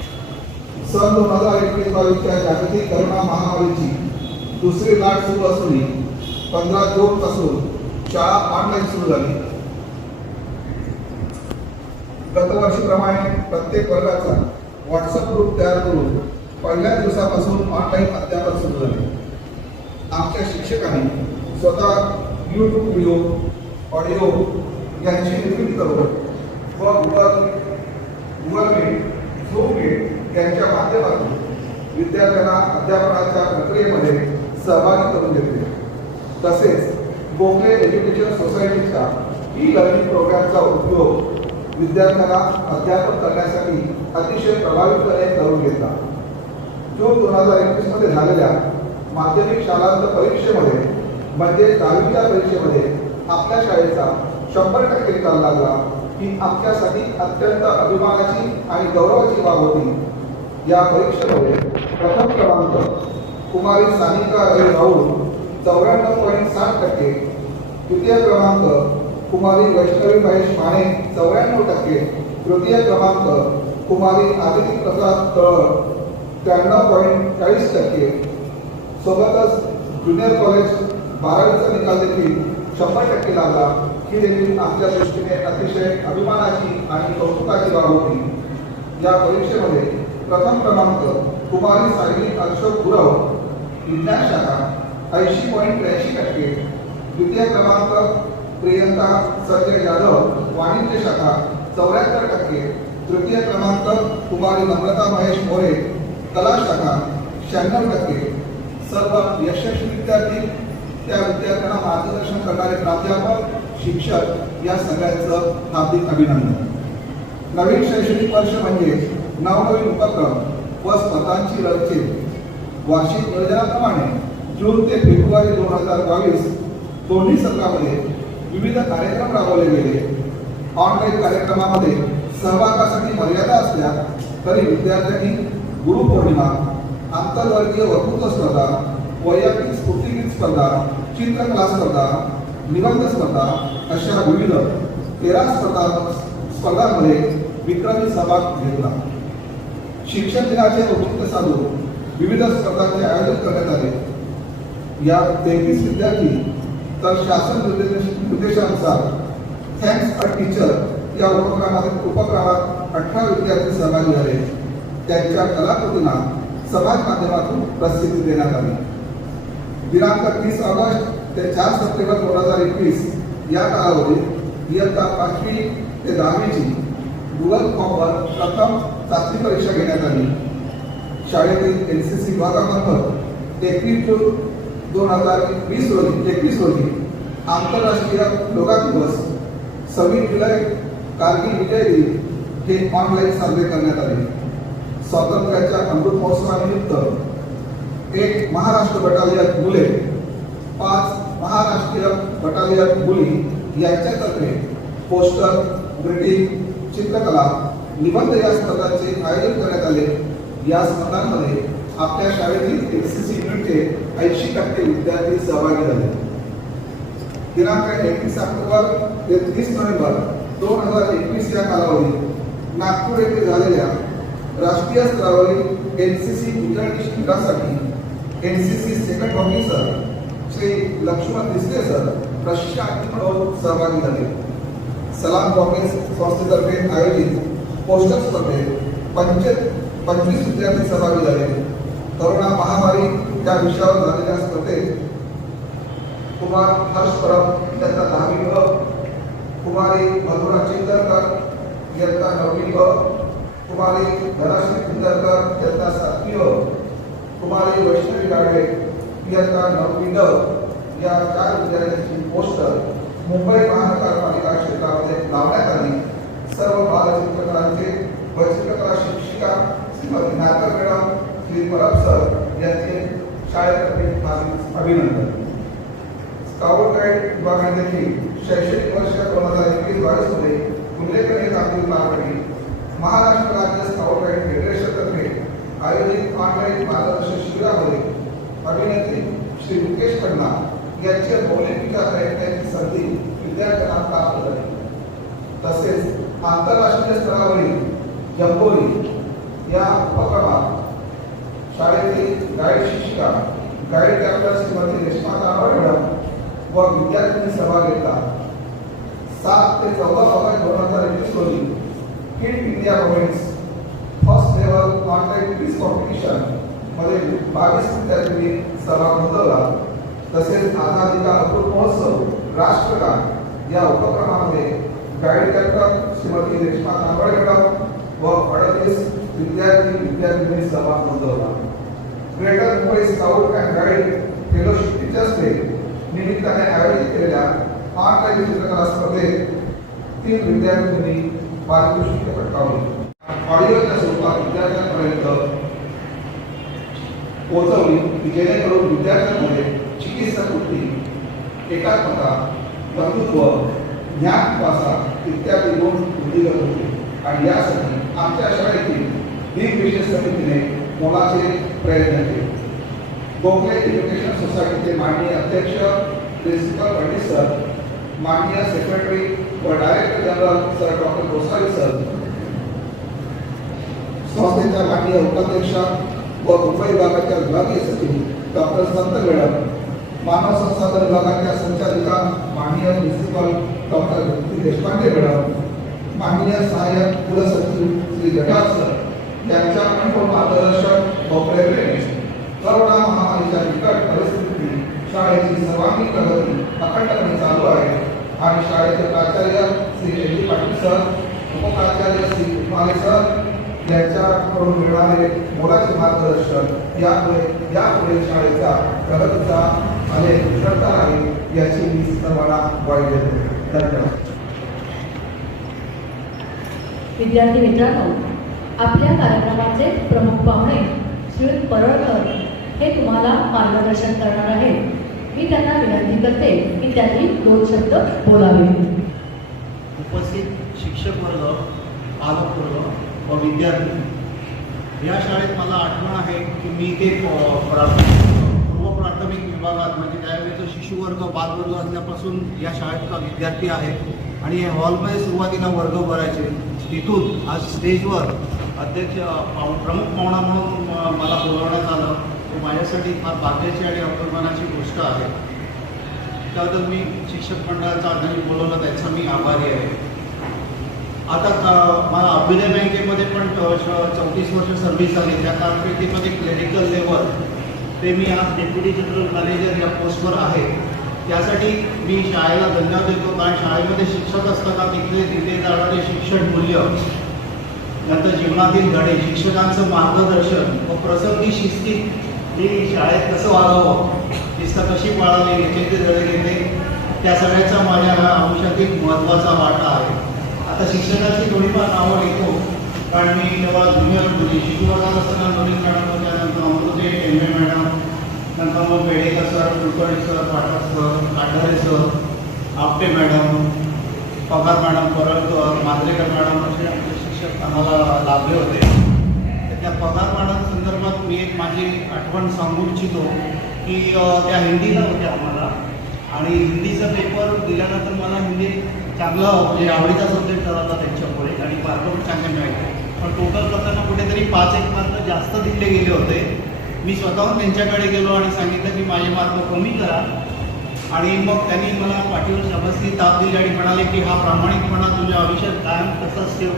सन 2021-22च्या जागतिक करोना महामारीची दुसरी लाट सुरू असून 15 जून पासून शाळा ऑनलाईन सुरू झाली. गतवर्षीप्रमाणे प्रत्येक वर्गाचा व्हॉट्सअप ग्रुप तयार करून पहिल्या दिवसापासून ऑनलाईन अध्यापन सुरू झाले. आमच्या शिक्षकांनी स्वतः यूट्यूब व्हिडिओ, ऑडिओ यांची निर्मिती करून व गुगल मीट, झूम मीट यांच्या माध्यमातून विद्यार्थ्यांना अध्यापनाच्या प्रक्रियेमध्ये सहभागी करून घेतले. तसेच गोखले एज्युकेशन सोसायटीच्या ई लर्निंग प्रोग्रामचा उपयोग विद्यार्थ्यांना अध्यापन करण्यासाठी अतिशय प्रभावीपणे करून घेतला. जून 2021 मध्ये झालेल्या माध्यमिक शालांत परीक्षेमध्ये म्हणजे 10वीच्या परीक्षेमध्ये आपल्या शाळेचा 100% निकाल लागला ही आमच्यासाठी अत्यंत अभिमानाची आणि गौरवाची बाब होती. या परीक्षेमध्ये प्रथम क्रमांक कुमारी सानिका रवी राऊळ 94.7%, द्वितीय क्रमांक कुमारी वैष्णवी महेश माने 94%, तृतीय क्रमांक कुमारी आदिती प्रसाद तळळ 93.40%. सोबतच ज्युनियर कॉलेज 12वीचा निकाल देखील 100% लागला. ही देखील आमच्या दृष्टीने अतिशय अभिमानाची आणि कौतुकाची बाब होती. या परीक्षेमध्ये प्रथम क्रमांक कुमारी सायली अशोक गुरव विज्ञान शाखा 80.83%, द्वितीय क्रमांक प्रियंका संजय यादव वाणिज्य शाखा 74%, तृतीय क्रमांक कुमारी नम्रता महेश मोरे कला शाखा 96%. सर्व यशस्वी विद्यार्थी, त्या विद्यार्थ्यांना मार्गदर्शन करणारे प्राध्यापक, शिक्षक या सगळ्यांचं हार्दिक अभिनंदन. नवीन शैक्षणिक वर्ष म्हणजे नवनवीन उपक्रम व स्पर्धांची रचना. वार्षिक नियोजनाप्रमाणे जून ते फेब्रुवारी 2022 दोन्ही सत्रामध्ये विविध कार्यक्रम राबवले गेले. ऑनलाईन कार्यक्रमामध्ये सहभागासाठी मर्यादा असल्या तरी विद्यार्थ्यांनी गुरुपौर्णिमा, आंतरवर्गीय वक्तृत्व स्पर्धा, वैयक्तिक स्फूर्तिगीत स्पर्धा, चित्रकला स्पर्धा, निबंध स्पर्धा अशा विविध 13 स्पर्धांमध्ये विक्रमी सहभाग घेतला. शिक्षक दिनाचे औचित्य साधून विविध स्पर्धांचे आयोजन करण्यात आले. या 33 विद्यार्थी तर शासन निर्देशानुसार थँक्स अ टीचर या उपक्रमात 18 विद्यार्थी सहभागी झाले. त्यांच्या कलाकृतींना समाज माध्यमातून प्रसिद्धी देण्यात आली. दिनांक 30 ऑगस्ट ते 4 सप्टेंबर 2021 या कालावधीत इयत्ता 5वी ते 10वीची गुगल फॉर्मवर प्रथम चाचणी परीक्षा घेण्यात आली. शाळेतील एनसीसी विभागामार्फत 21 जून 2021 रोजी आंतरराष्ट्रीय योगा दिवस, 26 जुलै कारगिल विजय दिन हे ऑनलाईन साजरे करण्यात आले. स्वातंत्र्याच्या अमृत महोत्सवानिमित्त 1 महाराष्ट्र बटालियन मुले, 5 महाराष्ट्रीय बटालियन मुली यांच्यातर्फे पोस्टर, ग्रीटिंग, चित्रकला, निबंध या स्पर्धांचे आयोजन करण्यात आले. या स्पर्धांमध्ये आपल्या शाळेतील एनसीसी युनिटचे 80% विद्यार्थी सहभागी झाले. दिनांक 31 ऑक्टोबर ते 30 नोव्हेंबर 2021 या कालावधीत नागपूर येथे झालेल्या राष्ट्रीय स्तरावरील एनसीसी विद्यार्थी शिबिरासाठी NCC second officer Shri Laxman Disale sir प्रशिक्षणार्थी म्हणून सहभागी झाले. सलाम कॉंग्रेस संस्थेतर्फे आयोजित पोस्टर स्पर्धेत 25 विद्यार्थी सहभागी झाले. कोरोना महामारी या विषयावर झालेल्या स्पर्धेत कुमार हर्ष परब इयत्ता 10वी ब, कुमारी मधुरा चिंतनकर इयत्ता 9वी ब, कुमारी धनश्री चिंतनकर इयत्ता 7वी ब, कुमारी वैष्णवी गाडवे इयत्ता 9वी ड या 4 विद्यार्थ्यांची पोस्टर मुंबई महानगरपालिका क्षेत्रामध्ये लावण्यात आली. सर्व बालचित्रकलांचे व चित्रकला शिक्षिका श्रीमती नारकर मॅडम, श्री परब सर यांचे शाळेतर्फे अभिनंदन. स्काउट गाईड विभागाने देखील शैक्षणिक वर्ष 2021-22 मध्ये उल्लेखनीय कामगिरी पार पाडली. महाराष्ट्र राज्य स्काउट गाईड फेडरेशनतर्फे आयोजित ऑनलाईन मार्गदर्शन शिबिरामध्ये अभिनेत्री श्री मुकेश खन्ना यांच्या मौलिक विचार ऐकण्याची संधी विद्यार्थ्यांना प्राप्त झाली. तसेच आंतरराष्ट्रीय स्तरावरील जंबोरी या उपक्रमात शाळेतील गाईड शिक्षिका, guide captain Shrimati Reshma Tambad madam व विद्यार्थ्यांनी सहभाग घेतला. 7 ते 14 ऑगस्ट 2021 रोजी kid India moments first level online quiz competition मध्ये 22 विद्यार्थ्यांनी सहभाग नोंदवला. तसेच आझादी का अमृत महोत्सव राष्ट्रगान या उपक्रमामध्ये guide captain Shrimati Reshma Tambad madam व 38 विद्यार्थी विद्यार्थिनींनी सहभाग नोंदवला. Greater Mumbai scout and guide fellowship teachers day निमित्ताने आयोजित केलेल्या ऑनलाईन चित्रकला स्पर्धेत 3 विद्यार्थ्यांनी पारितोषिके पटकावली. ऑडिओच्या स्वरूपात विद्यार्थ्यांपर्यंत पोहोचवली की जेणेकरून विद्यार्थ्यांमध्ये चिकित्सक वृत्ती, एकात्मता, बंधुत्व, ज्ञान विकासा इत्यादी गुण वृद्धिंगत होते. आणि यासाठी आमच्या शाळेतील भीम विशेष समितीने मोलाचे प्रयत्न केले. गोखले एज्युकेशन सोसायटीचे माननीय अध्यक्ष प्रिन्सिपल पंडित सर, माननीय सेक्रेटरी व director general sir doctor Gosavi sir, संस्थेच्या माननीय उपाध्यक्ष व मुंबई विभागाच्या विभागीय सचिव डॉक्टर संत मॅडम, मानव संसाधन विभागाच्या संचालिका माननीय प्रिन्सिपल डॉक्टर ज्योती देशपांडे मॅडम, माननीय सहाय्यक कुलसचिव श्री जटार सर यांच्या अनुभव मार्गदर्शन व प्रेरणेने कोरोना महामारीच्या बिकट परिस्थितीत शाळेची सर्वांगीण प्रगती अखंडपणे चालू आहे. आणि शाळेचे प्राचार्य Shri L D Patil sir, उपप्राचार्य श्री कुमारे सर यांच्याकडून मिळणारे मोलाचे मार्गदर्शन यापुढे शाळेचा प्रगतीचा अनेक घडणार आहे याची मी सर्वांना ग्वाही देतो. धन्यवाद. विद्यार्थी मित्रांनो, आपल्या कार्यक्रमाचे प्रमुख पाहुणे श्री परळकर हे तुम्हाला मार्गदर्शन करणार आहेत. मी त्यांना विनंती करते की त्यांनी 2 शब्द बोलावे. उपस्थित शिक्षक वर्ग, पालक वर्ग व विद्यार्थी, या शाळेत मला आठवण आहे की मी इथे पूर्व प्राथमिक विभागात म्हणजे त्यावेळेचा शिशुवर्ग बालवर्ग असल्यापासून या शाळेतला विद्यार्थी आहे. आणि या हॉलमध्ये सुरुवातीला वर्ग भरायचे. तिथून आज स्टेजवर अध्यक्ष प्रमुख पाहुणा म्हणून मला बोलवण्यात आलं. माझ्यासाठी फार भाग्याची आणि अभिमानाची गोष्ट आहे. त्याबद्दल मी शिक्षक मंडळाचा आधी बोलवलं त्याचा मी आभारी आहे. आता मला अभ्युदय बँकेमध्ये पण 34 वर्ष सर्व्हिस झाली. त्या कारकिर्दीमध्ये क्लिनिकल लेवल ते मी आज डेप्युटी जनरल मॅनेजर या पोस्टवर आहे. त्यासाठी मी शाळेला धन्यवाद देतो. कारण शाळेमध्ये शिक्षक असताना तिथले दिले जाणारे शिक्षण मूल्य, नंतर जीवनातील धडे, शिक्षकांचं मार्गदर्शन व प्रसंगी शिस्तीत मी शाळेत कसं वागावं, शिस्त कशी पाळावी याचे ते धडे घेते. त्या सगळ्याचा माझ्या आयुष्यातील महत्त्वाचा वाटा आहे. आता शिक्षकाची थोडीफार नावं घेतो. कारण मी जेव्हा ज्युनियर शिशुवर्गात असताना नवीन मॅडम होत्या, नंतर अमृते टेंबे मॅडम, नंतर मग Pedekar sir, Kulkarni sir, Pathak sir, Kathare sir, Apte madam, Pagar madam, Paralkar, Manjrekar madam असे आमचे शिक्षक आम्हाला लाभले होते. तर त्या पगार मॅडम संदर्भात मी एक माझी आठवण सांगू इच्छितो की त्या हिंदीला होत्या आम्हाला. आणि हिंदीचा पेपर दिल्यानंतर मला हिंदी चांगलं म्हणजे आवडीचा सब्जेक्ट झाला होता त्यांच्यामुळे आणि मार्क पण चांगले मिळाले. पण टोटल करताना कुठेतरी 5-1 मार्क जास्त दिले गेले होते. मी स्वतःहून त्यांच्याकडे गेलो आणि सांगितलं की माझे मार्क कमी करा. आणि मग त्यांनी मला पाठीवर शाबासकी ताप दिली आणि म्हणाले की हा प्रामाणिकपणा तुझ्या आयुष्यात कायम तसाच ठेव.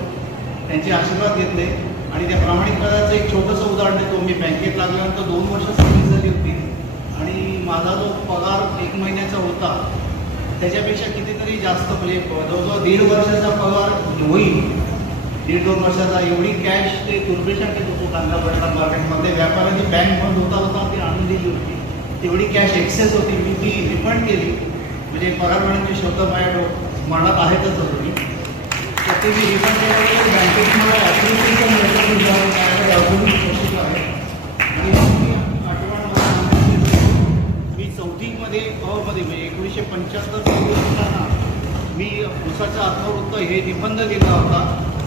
त्यांचे आशीर्वाद घेतले. आणि त्या प्रामाणिकपणाचं एक छोटंसं उदाहरण देतो. मी बँकेत लागल्यानंतर 2 वर्ष सर्व्हिस झाली होती आणि माझा जो पगार 1 महिन्याचा होता त्याच्यापेक्षा कितीतरी जास्त म्हणजे जवळजवळ 1.5 वर्षाचा पगार होईल, 1.5-2 वर्षाचा. एवढी कॅश ते तुर्बेशात घेत होतो कांदापट्टा मार्केटमध्ये. व्यापाऱ्यांनी बँक बंद होता ती आणून दिली होती. तेवढी कॅश एक्सेस होती. मी ती रिफंड केली. म्हणजे पगार मिळण्याचे शब्द माझ्या मनात आहेतच अजून. तर ते मी रिफंड केल्यावर बँकेत मला ॲक्टिव्हिटीचं माझ्याकडे अजूनही प्रोसेस आहे. आणि मी 4थीमध्ये मध्ये म्हणजे 1975 असताना मी उसाचा अर्थवृत्त हे निबंध लिहिला होता.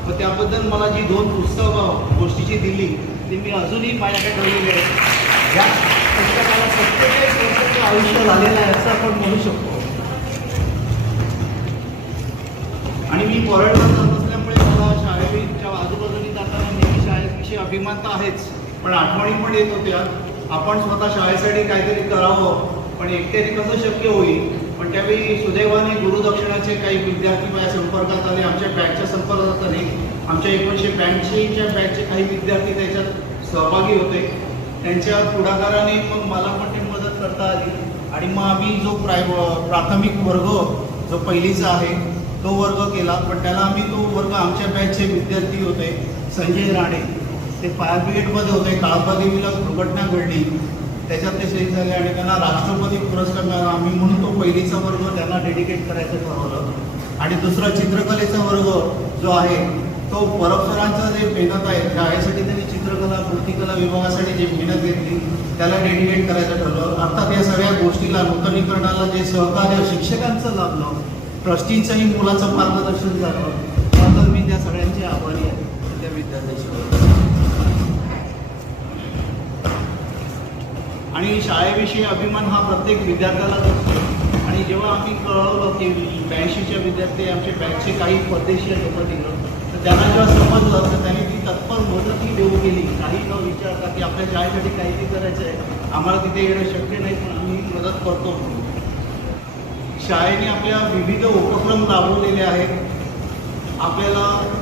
व त्याबद्दल मला जी 2 पुस्तकं गोष्टीची दिली ती मी अजूनही माझ्याकडे ठेवलेली आहे. या पुस्तकाला 47 वर्षाचं आयुष्य झालेलं आहे असं आपण म्हणू शकतो. आणि मी परळवर जात असल्यामुळे मला शाळेच्या आजूबाजूने जाताना नेहमी शाळेविषयी अभिमान तर आहेच, पण आठवणी पण येत होत्या. आपण स्वतः शाळेसाठी काहीतरी करावं, पण एकट्याने कसं शक्य होईल. पण त्यावेळी सुदैवाने गुरुदक्षिणाचे काही विद्यार्थी माझ्या संपर्कात आले. आमच्या बॅचच्या संपर्कात आले. आमच्या 1982च्या बॅचचे काही विद्यार्थी त्याच्यात सहभागी होते. त्यांच्या पुढाकाराने मग मला पण ती मदत करता आली. आणि मग आम्ही जो प्राथमिक वर्ग जो पहिलीचा आहे तो वर्ग केला. पण त्याला आम्ही तो वर्ग आमच्या बॅचचे विद्यार्थी होते. संजय राणे ते फायर ब्रिगेडमध्ये होते. काळबादेवीला दुर्घटना घडली त्याच्यात ते शहीद झाले आणि त्यांना राष्ट्रपती पुरस्कार मिळाला. आम्ही म्हणून तो पहिलीचा वर्ग त्यांना डेडिकेट करायचं ठरवलं. आणि दुसरा चित्रकलेचा वर्ग जो आहे तो परब सरांचं जे मेहनत आहे शाळेसाठी त्यांनी चित्रकला मूर्तिकला विभागासाठी जे मेहनत घेतली त्याला डेडिकेट करायचं ठरवलं. अर्थात या सगळ्या गोष्टीला नूतनीकरणाला जे सहकार्य शिक्षकांचं लाभलं, ट्रस्टींचंही मुलाचं मार्गदर्शन झालं, तर मी त्या सगळ्यांचे आभारी आहे त्या विद्यार्थ्यांशी. आणि शाळेविषयी अभिमान हा प्रत्येक विद्यार्थ्यालाच असतो. आणि जेव्हा आम्ही कळवलं की 82चे विद्यार्थी आमचे बॅचचे काही परदेशी लोक तिकडं, तर त्यांना जेव्हा समजलं तर त्यांनी ती तत्पर मदतही देऊ केली. काही न विचारता की आपल्या शाळेसाठी काहीतरी करायचं आहे, आम्हाला तिथे येणं शक्य नाही पण आम्ही मदत करतो. शाळेने आपल्या विविध उपक्रम राबवलेले आहेत. आपल्याला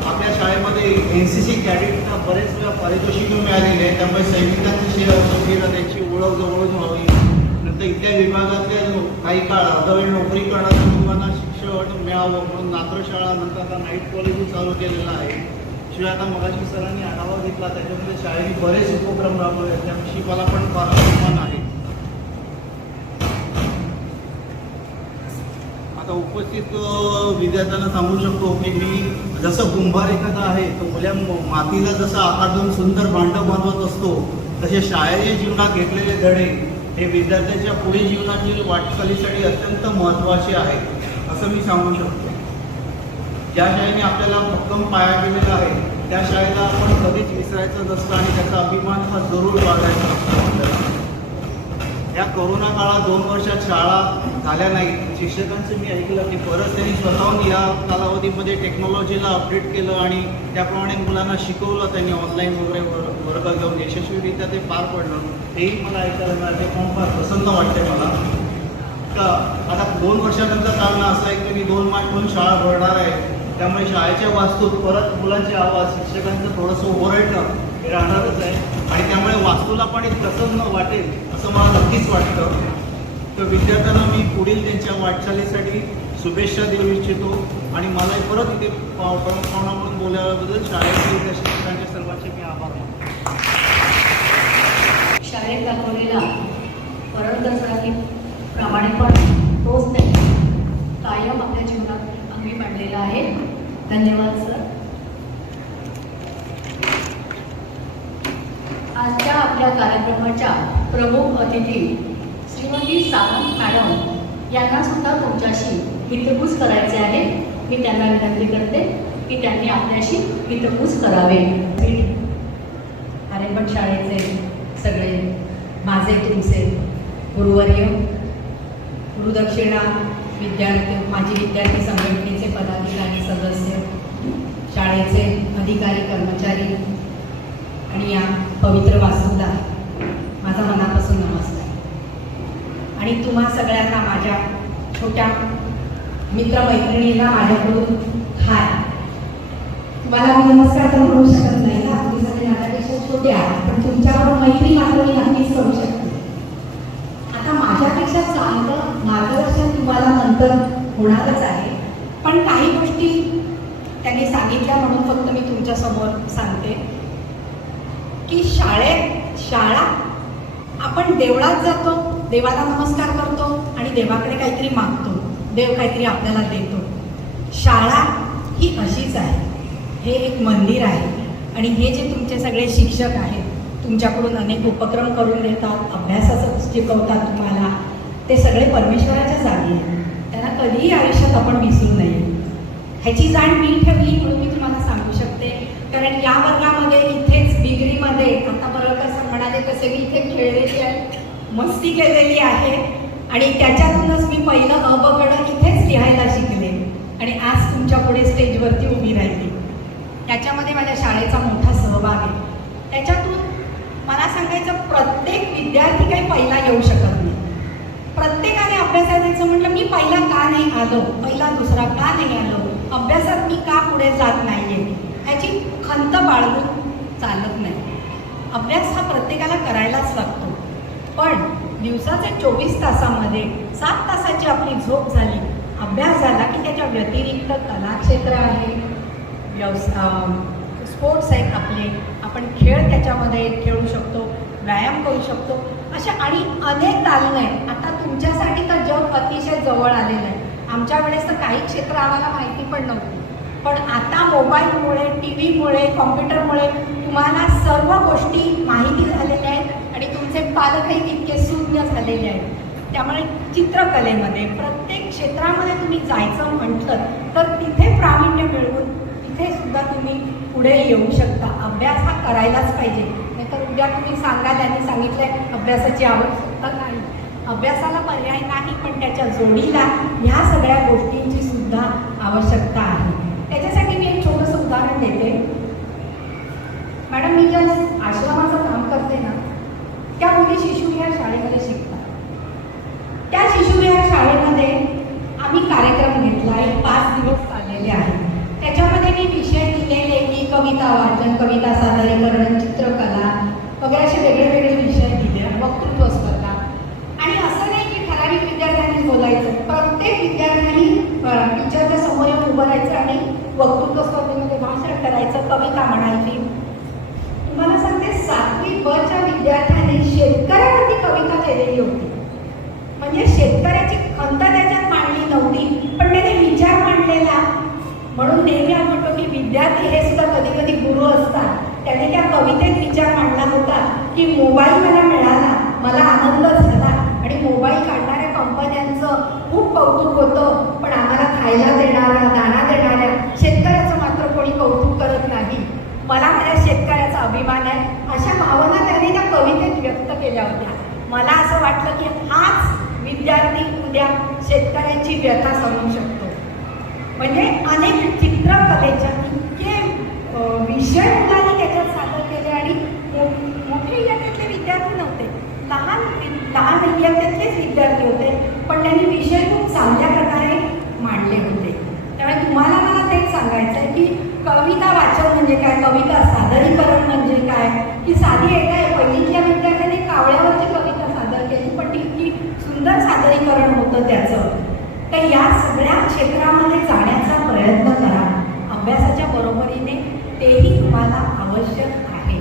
आपल्या शाळेमध्ये NCC कॅडेटना बरेच वेळा पारितोषिकं मिळालेली आहे. त्यामुळे सैनिकांची शिबिरं त्याची ओळख जवळच व्हावी. नंतर इथल्या विभागातल्या काही काळ अर्धवेळ नोकरी करणाऱ्या मुलांना शिक्षण मिळावं म्हणून नात्रशाळा नंतर आता नाईट कॉलेज चालू केलेलं आहे. शिवाय आता मगाशी सरांनी आढावा घेतला त्याच्यामध्ये शाळेने बरेच उपक्रम राबवले त्याविषयी मला पण फार अभिमान आहे. आता उपस्थित विद्यार्थ्यांना सांगू शकतो की मी जसं कुंभार एखादा आहे तो मुल्या मातीला जसं आकार देऊन सुंदर भांडं बनवत असतो तसे शाळेच्या जीवनात घेतलेले धडे हे विद्यार्थ्यांच्या पुढे जीवनातील वाटचालीसाठी अत्यंत महत्त्वाचे आहे असं मी सांगू शकतो. ज्या शाळेने आपल्याला भक्कम पाया केलेला आहे त्या शाळेला आपण कधीच विसरायचं नसतं आणि त्याचा अभिमान हा जरूर बाळगायचा असतो आपल्याला. या कोरोना काळात 2 वर्षात शाळा झाल्या नाहीत. शिक्षकांचं मी ऐकलं की परत त्यांनी स्वतःहून या कालावधीमध्ये टेक्नॉलॉजीला अपडेट केलं आणि त्याप्रमाणे मुलांना शिकवलं. त्यांनी ऑनलाईन वगैरे वर्ग घेऊन यशस्वीरित्या ते पार पडलं. तेही मला ऐकायला मिळालं. ते पण फार प्रसन्न वाटते मला का आता 2 वर्षानंतर कारण असं आहे की मी 2 मार्च म्हणून शाळा भरणार आहे. त्यामुळे शाळेच्या वास्तूत परत मुलांचे आवाज शिक्षकांचं थोडंसं ओव्हरहेड हे राहणारच आहे. आणि त्यामुळे वास्तूला पण एक प्रसन्न वाटेल असं मला नक्कीच वाटतं. तर विद्यार्थ्यांना मी पुढील त्यांच्या वाटचालीसाठी शुभेच्छा देऊ इच्छितो. आणि मला परत इथे प्रमुख पाहुणा म्हणून बोलल्याबद्दल शाळेतील त्या शिक्षकांच्या सर्वांचे मी आभार मानतो. शाळेत दाखवलेला परंतरांनी प्रामाणिकपण तोच त्यांनी कायम आपल्या जीवनात अंगी मांडलेला आहे. धन्यवाद सर. आजच्या आपल्या कार्यक्रमाच्या प्रमुख अतिथी श्रीमती सावंत मॅडम यांना सुद्धा तुमच्याशी हितगुज करायचे आहे. मी त्यांना विनंती करते की त्यांनी आपल्याशी हितगुज करावे. आरेपण शाळेचे सगळे माझे तुमचे गुरुवर्य, गुरुदक्षिणा, विद्यार्थी, माजी विद्यार्थी संघटनेचे पदाधिकारी सदस्य, शाळेचे अधिकारी कर्मचारी आणि या पवित्र वास्तूला माझा मनापासून नमस्कार. आणि तुम्हा सगळ्यांना माझ्या छोट्या मित्रमैत्रिणींना माझ्याकडून हाय. तुम्हाला मी नमस्कार तर करू शकत नाही ना, तुम्ही सगळे माझ्यापेक्षा छोटे आहात, पण तुमच्याबरोबर मैत्री मात्र मी नक्कीच करू शकते. आता माझ्यापेक्षा चांगलं मार्गदर्शन तुम्हाला नंतर होणारच आहे, पण काही गोष्टी त्यांनी सांगितल्या म्हणून फक्त मी तुमच्यासमोर सांगते की शाळा आपण देवळात जातो, देवाला नमस्कार करतो आणि देवाकडे काहीतरी मागतो, देव काहीतरी आपल्याला देतो. शाळा ही अशीच आहे, हे एक मंदिर आहे. आणि हे जे तुमचे सगळे शिक्षक आहेत तुमच्याकडून अनेक उपक्रम करून देतात, अभ्यासाचं शिकवतात तुम्हाला, ते सगळे परमेश्वराच्या जागी आहेत. त्यांना कधीही आयुष्यात आपण विसरू नये. ह्याची जाण मी ठेवली म्हणून मी तुम्हाला सांगू शकते. कारण या वर्गामध्ये इथेच डिग्रीमध्ये आता बरोबर कसं म्हणाले तसे मी इथे खेळलेली आहे, मस्ती केलेली आहे आणि त्याच्यातूनच मी पहिलं अबकडं इथेच लिहायला शिकले आणि आज तुमच्या पुढे स्टेजवरती उभी राहिली. त्याच्यामध्ये माझ्या शाळेचा मोठा सहभाग आहे. त्याच्यातून मला सांगायचं प्रत्येक विद्यार्थी काही पहिला येऊ शकत नाही. प्रत्येकाने अभ्यासात यायचं म्हटलं मी पहिला का नाही आलो, पहिला दुसरा का नाही आलो, अभ्यासात मी का पुढे जात नाहीये, ह्याची खंत बाळगून चालत नाही. अभ्यास हा प्रत्येकाला करायलाच लागतो. पण दिवसाचे 24 तासामध्ये 7 तासाची आपली झोप झाली, अभ्यास झाला की त्याच्या व्यतिरिक्त कलाक्षेत्र आहे, स्पोर्ट्स आहेत आपले, आपण खेळ त्याच्यामध्ये खेळू शकतो, व्यायाम करू शकतो, अशा आणि अनेक दालनं आहेत. आता तुमच्यासाठी तर जग अतिशय जवळ आलेलं आहे. आमच्या वेळेस तर काही क्षेत्र आम्हाला माहिती पण नव्हती, पण आता मोबाईलमुळे, टी व्हीमुळे, कॉम्प्युटरमुळे तुम्हाला सर्व गोष्टी माहिती झालेल्या आहेत आणि तुमचे पालकही तितके सुज्ञ झालेले आहेत. त्यामुळे चित्रकलेमध्ये प्रत्येक क्षेत्रामध्ये तुम्ही जायचं म्हटलं तर तिथे प्रावीण्य मिळवून तिथे सुद्धा तुम्ही पुढे येऊ शकता. अभ्यास हा करायलाच पाहिजे, नाहीतर उद्या तुम्ही सांगाल आणि सांगितलंय अभ्यासाची आवश्यकता नाही. अभ्यासाला पर्याय नाही, पण त्याच्या जोडीला ह्या सगळ्या गोष्टींची सुद्धा आवश्यकता आहे. त्याच्यासाठी मी एक छोटंसं उदाहरण देते. मॅडम, मी ज्या आश्रमाचं काम करते ना, त्या मुली शिशुविहार शाळेमध्ये शिकतात. त्या शिशुविहार शाळेमध्ये आम्ही कार्यक्रम घेतला, एक 5 दिवस चाललेले आहेत. त्याच्यामध्ये मी विषय दिलेले की कविता वाचन, कविता सादरीकरण, चित्रकला वगैरे असे वेगळे वेगळे विषय दिले, वक्तृत्व स्पर्धा. आणि असं नाही की ठराविक विद्यार्थ्यांनीच बोलायचं, प्रत्येक विद्यार्थ्यांनी टीचरच्या समोर येऊन उभं राहायचं आणि वक्तृत्व स्पर्धेमध्ये भाषण करायचं, कविता म्हणायची. तुम्हाला सांगते 7वी ब च्या विद्यार्थ्यांनी शेतकऱ्यावरती कविता लिहिलेली होती. म्हणजे शेतकऱ्याची खंत त्याच्यात मांडली नव्हती, पण त्याने विचार मांडलेला. म्हणून नेहमी आपण म्हणतो की विद्यार्थी हे सुद्धा कधी कधी गुरु असतात. त्याने त्या कवितेत विचार मांडला होता की मोबाईल मला मिळाला, मला आनंद झाला आणि मोबाईल काढणाऱ्या कंपन्यांचं खूप कौतुक होतं, पण आम्हाला खायला देणाऱ्या, दाणा देणाऱ्या शेतकऱ्याचं मात्र कोणी कौतुक करत नाही. मला माझ्या शेतकऱ्याचा अभिमान आहे. अशा भावना त्याने त्या कवितेत व्यक्त केल्या होत्या. मला असं वाटलं की हाच विद्यार्थी उद्या शेतकऱ्यांची व्यथा समजू शकतो. म्हणजे अनेक चित्रकलेच्या इतके विषय मुलांनी त्याच्यात सादर केले आणि मोठे इयत्तेतले विद्यार्थी नव्हते, लहान इयत्तेतलेच विद्यार्थी होते, पण त्यांनी विषय खूप चांगल्या प्रकारे मांडले होते. त्यामुळे तुम्हाला मला तेच सांगायचं आहे की कविता वाचन म्हणजे काय, कविता सादरीकरण म्हणजे काय, की साधी एका पहिलीतल्या विद्यार्थ्याने कावळ्यावरची कविता सादर केली, पण ती इतकी सुंदर सादरीकरण होतं त्याचं. तर या सगळ्या क्षेत्रामध्ये जाण्याचा प्रयत्न करा. अभ्यासाच्या बरोबरीने तेही तुम्हाला आवश्यक आहे.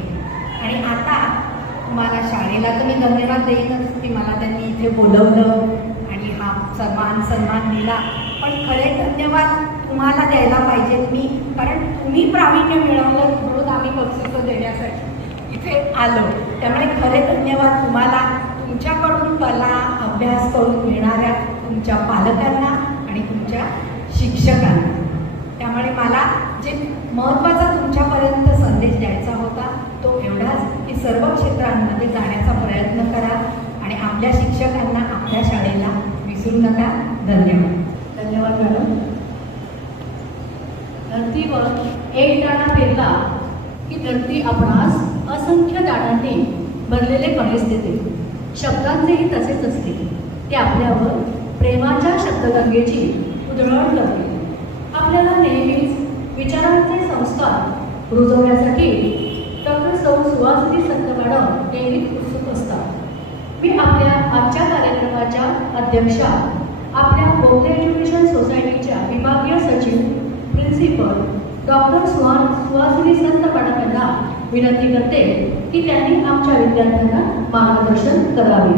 आणि आता तुम्हाला शाळेला तर मी धन्यवाद देईनच की मला त्यांनी इथे बोलवलं आणि हा सन्मान दिला, पण खरे धन्यवाद तुम्हाला द्यायला पाहिजेत मी, कारण तुम्ही प्रावीण्य मिळवलं म्हणून आम्ही बक्षिसं देण्यासाठी इथे आलो. त्यामुळे खरे धन्यवाद तुम्हाला, तुमच्याकडून कला अभ्यास करून घेणाऱ्या तुमच्या पालकांना आणि तुमच्या शिक्षकांना. त्यामुळे मला जे महत्त्वाचा तुमच्यापर्यंत संदेश द्यायचा होता तो एवढाच की सर्व क्षेत्रांमध्ये जाण्याचा प्रयत्न करा आणि आपल्या शिक्षकांना, आपल्या शाळेला विसरू नका. धन्यवाद. धन्यवाद मॅडम. धरतीवर एक दाणा पेरला की धरती आपणास असंख्य दाणांनी भरलेले कणीस देते. शब्दांचेही तसेच असते. ते आपल्यावर प्रेमाच्या शब्दगंगेची उधळण करते. आपल्याला नेहमीच विचारांचे संस्कार रुजवण्यासाठी डॉक्टर सौ सुहासिनी संत मॅडम नेहमीच उत्सुक असतात. मी आपल्या आजच्या कार्यक्रमाच्या अध्यक्षा, आपल्या बोगले एज्युकेशन सोसायटीच्या विभागीय सचिव, प्रिन्सिपल डॉक्टर सुहासिनी संत मॅडम यांना विनंती करते की त्यांनी आमच्या विद्यार्थ्यांना मार्गदर्शन करावे.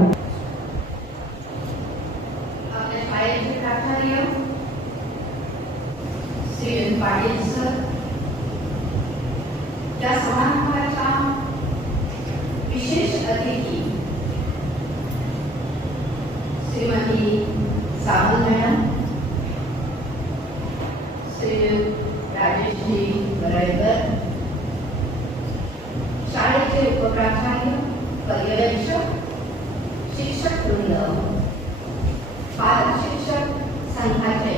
आपल्या शाळेचे प्राचार्य श्री पाटील सर, त्या समारंभाच्या विशेष अतिथी श्रीमती साबू मॅडम, श्री राजेशजी बराडकर, शाळेचे उपप्राचार्य, पर्यवेक्षक, शिक्षक वृंद, पालक शिक्षक संघाचे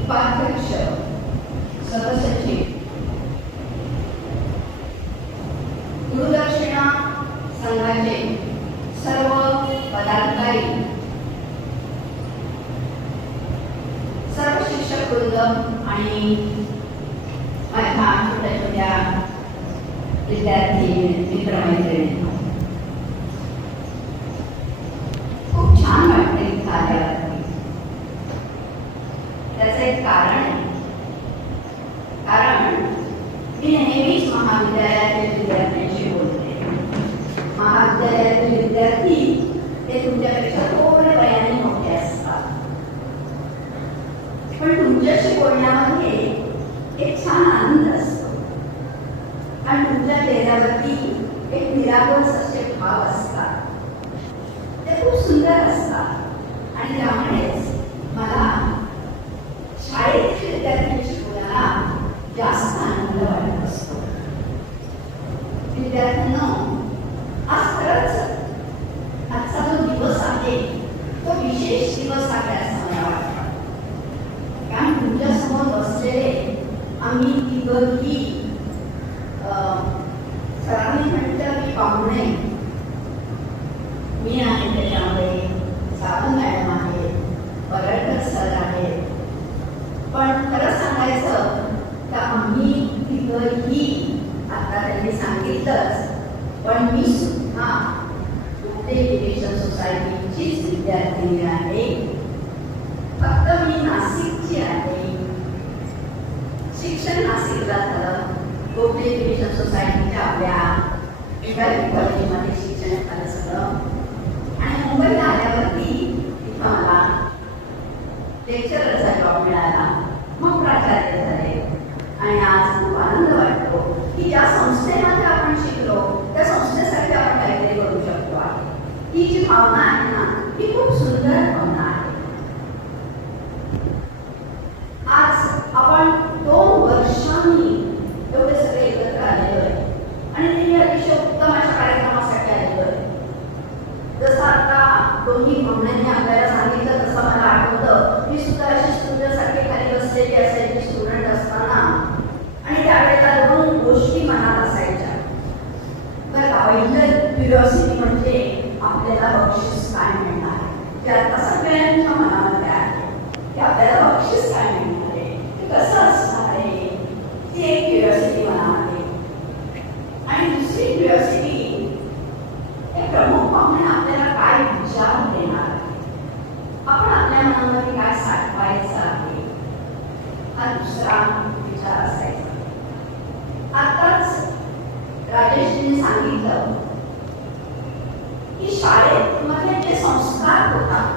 उपाध्यक्ष, सहसचिव, गुरुदक्षिणा संघाचे सर्व पदाधिकारी, सर्व शिक्षक वृंद आणि माझ्या छोट्या छोट्या विद्यार्थी मित्रमैत्रिणी, खूप छान वाटते इथं आल्यावरती. त्याचं एक कारण आहे. कारण मी नेहमीच महाविद्यालयातील विद्यार्थ्यांशी बोलते. ते तुमच्यापेक्षा थोडे वयाने मोठे असतात. पण तुमच्याशी बोलण्यामध्ये एक छान आनंद असतो आणि तुमच्या चेहऱ्यावरती एक निरागस असे भाव असतात. ते खूप सुंदर असतात आणि त्यामुळेच मला शाळेतील विद्यार्थ्यांशी बोलायला जास्त आनंद वाटत असतो. विद्यार्थ्यांना आज खरंच आजचा जो दिवस आहे तो विशेष दिवस आहे असं मला वाटतं. कारण तुमच्यासमोर बसलेले आम्ही तिघंही सरांनी म्हटलं की पाहुणे मी आहे, त्याच्यामध्ये सावंत मॅडम आहे, पराडकर सर आहेत. पण खरं सांगायचं तर आम्ही तिघंही आता त्यांनी सांगितलंच, पण मी सुद्धा कुठे एज्युकेशन सोसायटीचीच विद्यार्थिनी आहे. फक्त मी नाशिकची आहे. शिक्षण नाशिकला झालं. गोखले एज्युकेशन सोसायटीच्या आपल्या कॉलेजमध्ये शिक्षण झालं सगळं. आणि मुंबईला आल्यावरती तिथं मला लेक्चररचा जॉब मिळाला, मग प्राचार्य झाले. आणि आज खूप आनंद वाटतो की ज्या संस्थेमध्ये आपण शिकलो त्या संस्थेसाठी आपण काहीतरी करू शकतो आहे. ही जी भावना आहे ना, ही खूप सुंदर भावना आहे. आज आपण 2 वर्षांनी एवढे सगळे एकत्र आलेलो आहे आणि ते अतिशय उत्तम अशा कार्यक्रमासाठी आलेलो आहे. जसं आता दोन्ही भावनांनी आपल्याला सांगितलं तसं मला आठवतं, मी सुद्धा अशी स्टुडंटसाठी खाली बसलेली असायची स्टुडंट असताना. आणि त्यावेळेला 2 गोष्टी मनात असायच्या बरं का. पहिलं क्युरिओसिटी म्हणजे आपल्याला बक्षीस काय मिळणार आहे, ते आता सगळ्यांच्या मनामध्ये आहे की आपल्याला बक्षीस काय मिळणार आहे, ते कसं असणार आहे, ती एक क्युरिओसिटी मनामध्ये. आणि दुसरी क्युरिओसिटी एक प्रमुख पाहुणे आपल्याला काय विचार देणार आहे, आपण आपल्या मनामध्ये काय साठवायचं आहे, हा दुसरा विचार असायचा. आताच राजेशजींनी सांगितलं की शाळेत मध्ये जे संस्कार होतात,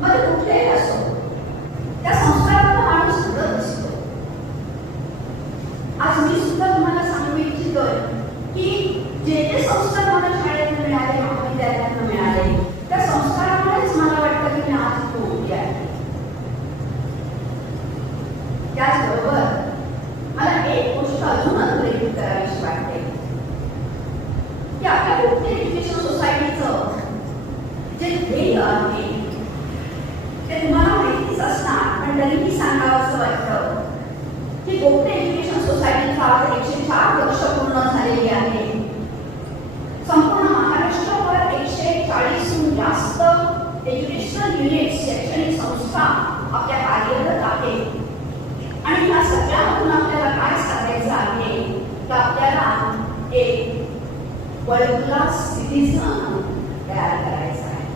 मग ते कुठलेही असो, त्या संस्काराला माणूस घडत असतो. आज मी सुद्धा तुम्हाला सांगू इच्छितोय की जे जे संस्कार मला शाळेत मिळाले, महाविद्यालयात मिळाले, त्या संस्कारामुळेच मला वाटतं की मी आज पोहोचले आहे. त्याचबरोबर मला एक गोष्ट अजून अधोरेखित करावीशी वाटते की आपल्या गोखले एज्युकेशन सोसायटीचं जे ध्येय आहे ते तुम्हाला माहितीच असणार, पण तरीही सांगावं असं वाटतं की गोखले एज्युकेशन सोसायटीचा आज 104 वर्ष पूर्ण झालेली आहे. संपूर्ण महाराष्ट्रावर 140हून जास्त एज्युकेशनल युनिट्स, शैक्षणिक संस्था आपल्या कार्यरत आहेत. आणि या सगळ्यामधून आपल्याला काय साधायचं आहे तर आपल्याला एक वर्ल्ड क्लास सिटीजन तयार करायचं आहे.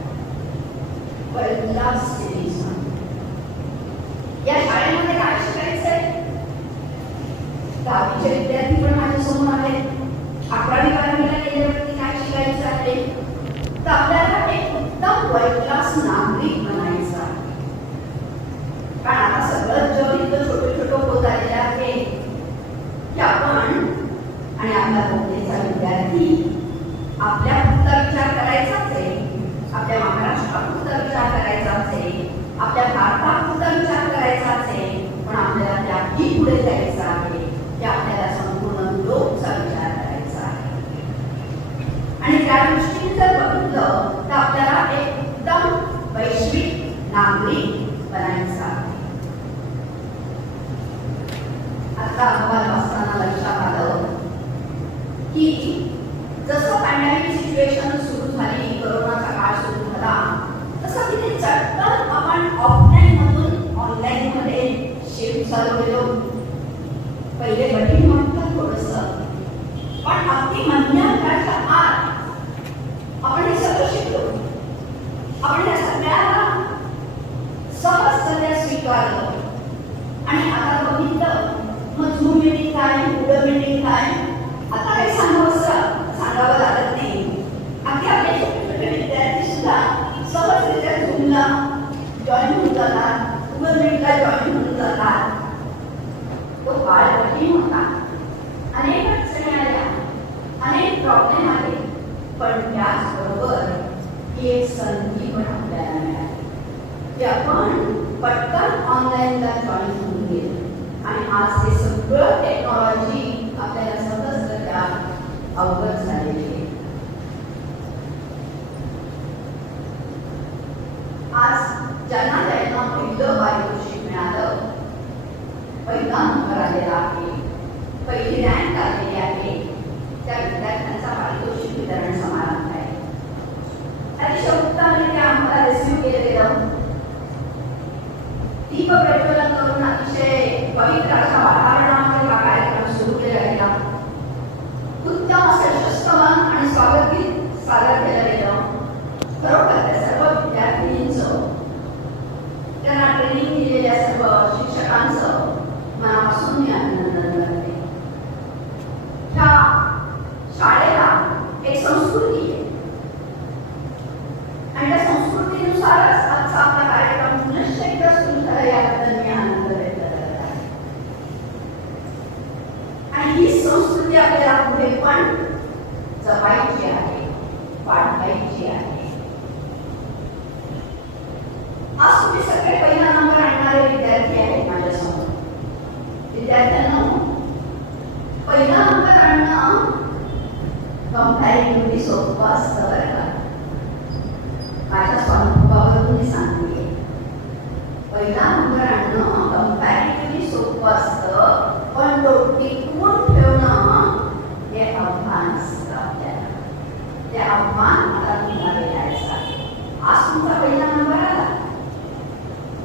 World class citizen. या शाळेमध्ये काय शिकायचंय? 10वीचे विद्यार्थी पण माझ्या समोर आहेत. 11वी 12वीला गेल्यावरती काय शिकायचं आहे तर आपल्याला एक उत्तम वर्ल्ड क्लास नागरिक बनायचं आहे. कारण आता सगळं जग इथं छोटं छोटं होत आलेलं आहे की आपण आणि आपला गोखलेचा विद्यार्थी आपल्या पुढचा विचार करायचाच आहे, आपल्या महाराष्ट्रात पुढचा विचार करायचाच आहे, आपल्या भारतात पुढचा विचार करायचाच आहे. पण आपल्याला त्याही पुढे जायचं आहे की आपल्याला संपूर्ण ग्लोबचा विचार करायचा आहे. आणि त्या दृष्टीने जर बघितलं तर आपल्याला एक उत्तम वैश्विक नागरिक बनायचं आहे. आता अहवाल वाचताना लक्षात आलं की जसं पॅन्डेमिक सिच्युएशन सुरू झाली, कोरोनाचा काळ सुरू झाला, तसं तिथे चटकन आपण ऑफलाईन मधून ऑनलाईन मध्ये शिफ्ट झालो गेलो. पहिले कठीण वाटतं थोडंसं, पण अगदी महिन्याच्या आत आपण हे सगळं शिकलो. आपण या सगळ्याला सहजपणे स्वीकारलं. आणि आता बघितलं मग झूम मीटिंग काय, गुगल मीटिंग काय, आता काही सांगावं लागत नाही. अगदी आपले छोटे छोटे विद्यार्थी करतात तो काळ कठीण होता. अनेक अडचणी आल्या, अनेक प्रॉब्लेम आले, पण त्याचबरोबर ही एक संधी पण आपल्याला मिळाली की आपण पटकन ऑनलाईनला जॉईन होऊन गेलो आणि आज हे सगळं टेक्नॉलॉजी आपल्याला सहजरित्या अवगत झालेली आहे. आज ज्यांना त्यांना पहिलं पारितोषिक मिळालं, पहिला नंबर आलेला आहे, पहिली रँक आलेली आहे, त्या विद्यार्थ्यांचा पारितोषिक वितरण समारंभ आहे. अतिशय उत्तमरित्या आम्हाला रिसिव्ह केलं गेलं. दीप प्रज्वलन करून अतिशय पवित्र अशा वातावरणामध्ये हा कार्यक्रम सुरू केला गेला. उत्तम असं यशस्वी आणि स्वागतगीत सादर केलं गेलं. खरोखर त्या सर्व विद्यार्थिनींचं, त्यांना ट्रेनिंग दिलेल्या सर्व शिक्षकांचं मनापासून मी अभिनंदन करते. ह्या शाळेला एक संस्कृती आहे आणि त्या संस्कृतीनुसारच आजचा आपला कार्यक्रम पुनश्च एकदा सुरू झाला याबद्दल मी आनंद व्यक्त करत आहे. आणि ही संस्कृती आपल्याला पुढे पण जपायची आहे, वाढवायची आहे. आज तुम्ही सगळे पहिला नंबर आणणारे विद्यार्थी आहेत माझ्यासमोर. विद्यार्थ्यांना पहिला नंबर आणणं कंपॅरेटिव्हली सोपं असतं बरं का. माझ्या स्वानुभवावरून मी सांगते, पहिला नंबर आणणं कंपॅरेटिव्हली सोपं असतं, पण तो टिकवून ठेवणं हे आव्हान असतं आपल्याला. ते आव्हान मला तुम्हाला द्यायचं आहे. आज तुमचा पहिला नंबर आला,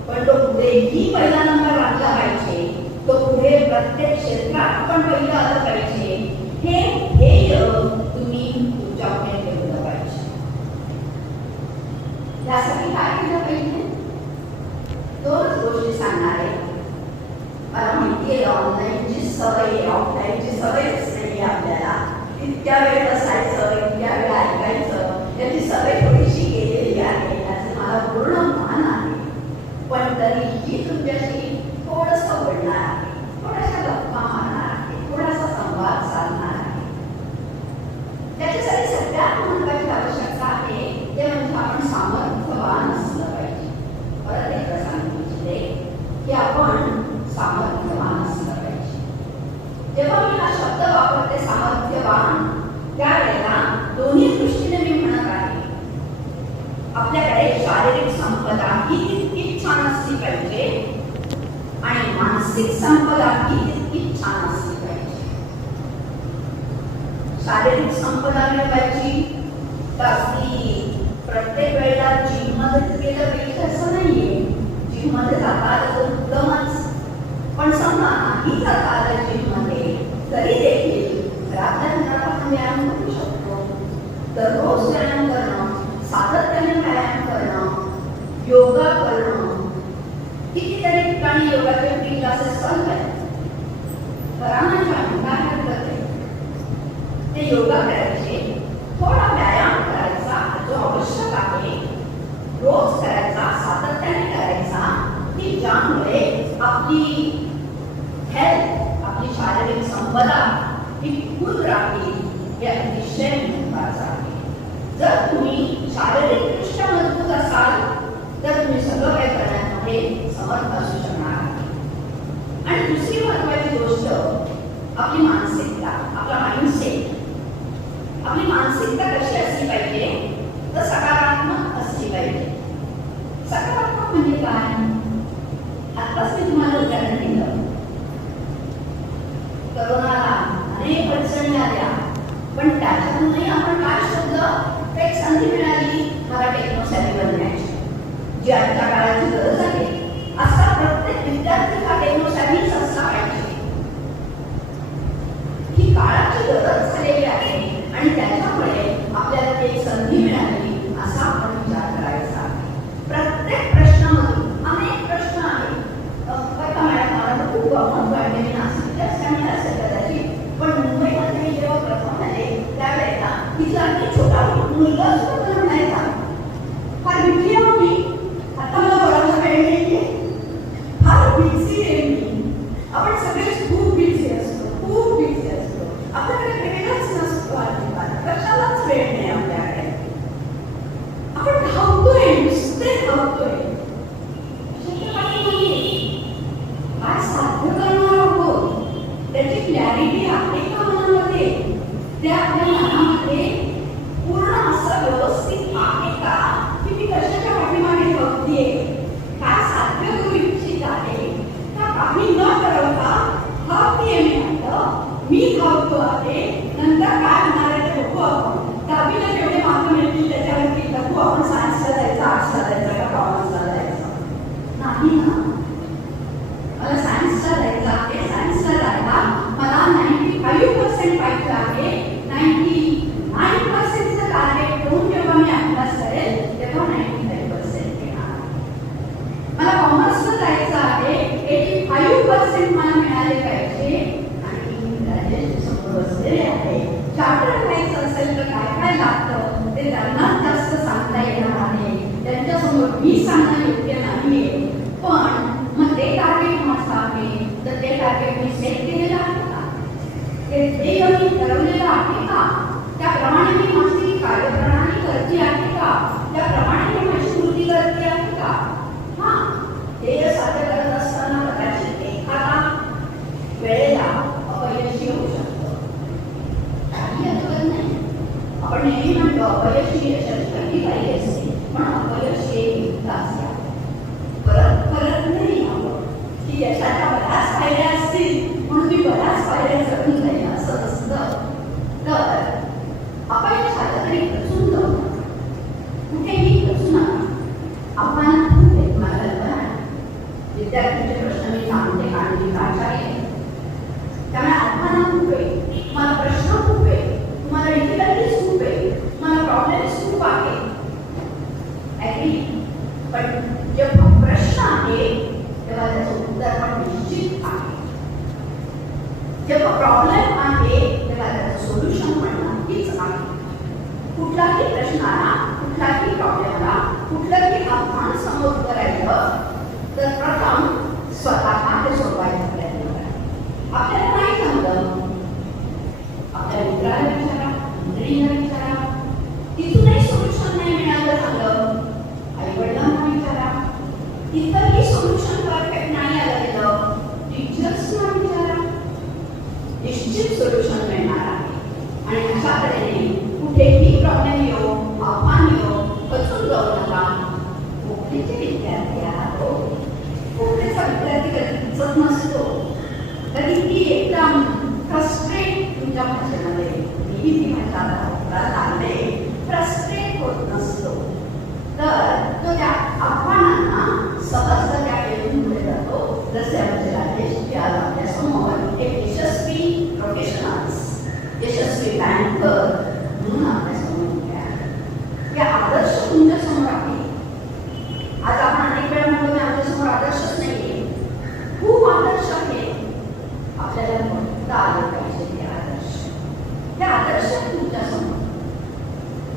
पण तो पुढेही पहिला नंबर आणला पाहिजे. तो पुढे प्रत्येक क्षेत्रात आपण पहिलं आलं पाहिजे. हे ध्येय तुम्ही तुमच्याकडे ठेवलं पाहिजे. यासाठी काय केलं पाहिजे? दोनच गोष्टी सांगणार आहे. मला माहिती आहे ऑनलाईनची सवय, ऑफलाईनची सवयच नाही आपल्याला. इतक्या वेळ बसायचं, इतक्या वेळ ऐकायचं, याची सवय थोडीशी गेलेली आहे, याचं मला पूर्ण भान आहे. पण तरीही तुमच्याशी थोडंसं बोलणार आहे, थोड्याशा गप्पा मारणार आहे, थोडासा संवाद साधणार आहे. त्याच्यासाठी सगळ्यात महत्त्वाची आवश्यकता आहे ते म्हणजे आपण सामर्थ्यवान असलं पाहिजे. परत एकदा सांगू इच्छिते की आपण सामर्थ्यवान असलं पाहिजे. जेव्हा मी हा शब्द वापरते सामर्थ्यवान, त्यावेळेला दोन्ही दृष्टीने मी म्हणत आहे. आपल्याकडे शारीरिक संपदा ही तितकी छान असली पाहिजे आणि मानसिक संपदा ही तितकी छान असली पाहिजे. शारीरिक संपदा मिळवायची तर ती प्रत्येक वेळेला जिम मध्ये गेलं पाहिजे असं नाहीये. जिम मध्ये जाता आलं तर उत्तमच, पण समजा नाही जाता आलं जिम मध्ये तरी देखील घरातल्या आपण व्यायाम करू शकतो. दररोज व्यायाम करणं, सातत्याने व्यायाम करणं, योगा करणं. कितीतरी ठिकाणी योगाचे फ्री क्लासेस चालू आहेत. करा ना जॉईन, काय हरकत आहे? ते योगा करायचे, थोडा व्यायाम करायचा जो आवश्यक आहे, रोज करायचा, सातत्याने करायचा, की ज्यामुळे आपली हेल्थ, आपली शारीरिक संपदा ही टिकून राहील. हे अतिशय महत्त्वाचं आहे. जर तुम्ही शारीरिकदृष्ट्या मजबूत असाल तर तुम्ही सगळं काही करण्यामध्ये समर्थ असू शकणार आहे. आणि दुसरी महत्त्वाची गोष्ट आपली मानसिकता, आपला माइंडसेट. आपली मानसिकता कशी असली पाहिजे तर सकारात्मक असली पाहिजे. सकारात्मक म्हणजे काय? आताच मी तुम्हाला उदाहरण दिलं. करोनाला अनेक अडचणी आल्या, पण त्याच्यातूनही आपण काय शोधलं? एक संधी मिळाली मला टेक्नोसॅव्ही बनण्याची, जी आजच्या काळाची गरज आहे. असा प्रत्येक विद्यार्थी हा टेक्नोसॅव्हीच असला पाहिजे. ही काळाची गरज झालेली आहे आणि त्याच्यामुळे आपल्याला एक संधी मिळाली असा आपण विचार करायचा. प्रत्येक प्रश्नामधून अनेक प्रश्न आहेत. बघा मॅडम, मला तर खूप गंमत वाटते. मी नाशिकच्या असल्यामुळे असेल कदाचित, पण मुंबईमध्ये मी जेव्हा प्रथम आले त्यावेळेला तिचा अगदी छोटा मुलगा सुद्धा मला म्हणायचा, फार भेटली मी आता मला बरोबर वेळ नाही ना. मला सायन्सला जायचं आहे, सायन्सला जायला मला 95% पाहिजे आहे. 99%चं टार्गेट ठेवून जेव्हा मी अभ्यास करेल तेव्हा 95% येणार. मला कॉमर्सला जायचं आहे, 85% मला मिळाले पाहिजे. आणि राजेश समोर बसलेले आहे, चार्टर्ड व्हायचं असेल तर काय काय लागतं ते त्यांनाच जास्त सांगता येणार आहे. त्यांच्यासमोर मी सांगणं योग्य नाहीये. पण मग ते टार्गेट माझं आहे तर ते टार्गेट मी सेट केलेलं आहे का? ते मी ठरवलेलं आहे का? त्याप्रमाणे मी माझी कार्यप्रणाली करते आहे का? त्याप्रमाणे मी माझी कृती करते आहे का? हां, ध्येय साध्य करत असताना कदाचित एखादा वेळेला अपयशी होऊ शकतं. काही हरकत नाही. आपण नेहमी म्हणतो अपयशी यशाची पहिली पायरी असते, पण अपयश हे युद्ध असते. परत नाही आपण की यशाच्या बऱ्याच पायऱ्या असतील म्हणून मी बऱ्याच पायऱ्या चढून जाईल असं नसतं. तर अपयश आलं तरी खचून जाऊ नका, कुठेही खचू नका. आव्हानं खूप आहेत, मला कल्पना आहे. विद्यार्थ्यांचे प्रश्न मी सांगते आणि मी प्राचार्य, त्यामुळे आव्हानं खूप आहे, मला प्रश्न खूप आहे, तुम्हाला डिफिकल्टीज खूप आहे, मला प्रॉब्लेम्स खूप आहे. ॲग्री. पण जेव्हा प्रश्न आहे तेव्हा त्याचं उत्तर पण निश्चित आहे. जेव्हा प्रॉब्लेम आहे तेव्हा त्याचं सोल्युशन पण नक्कीच आहे. कुठलाही प्रश्नाला, कुठलाही प्रॉब्लेमला, कुठलंही आव्हान समोर उभं राहिलं तर प्रथम स्वतः ते सोडवायचा प्रयत्न करा. आपल्याला नाही जमलं, आपल्या मित्राला विचारा, मैत्रिणीला विचारा. तिथूनही सोल्युशन नाही मिळालं झालं, आईवडिलांना विचारा. तिथंही सोल्युशन परफेक्ट नाही आलं गेलं, टीचर्सना विचारा. निश्चित सोल्युशन मिळणार आहे. आणि अशा तऱ्हेने कुठेही प्रॉब्लेम येऊ, आव्हान येऊ, खचून जाऊ नका. पोखरीचे विद्यार्थी आहात हो. पोखरीचा विद्यार्थी कधी खचत नसतो, कधी एकदम फ्रस्ट्रेट तुमच्या भाषेमध्ये ती भाषा लागले फ्रस्ट्रेट होत नसतो. तर तो त्या आव्हानांना सहजरित्या घेऊन पुढे जातो. जसे आमचे राजेश आज आपल्यासमोर एक यशस्वी प्रोफेशनल्स, यशस्वी बँकर म्हणून आपल्यासमोर उभे आहेत. हे आदर्श तुमच्यासमोर आहे. आज आपण अनेक वेळा म्हणतो की आमच्यासमोर आदर्शच नाहीये. खूप आदर्श आहे. आपल्याला फक्त आले पाहिजे ते आदर्श. हे आदर्श तुमच्यासमोर.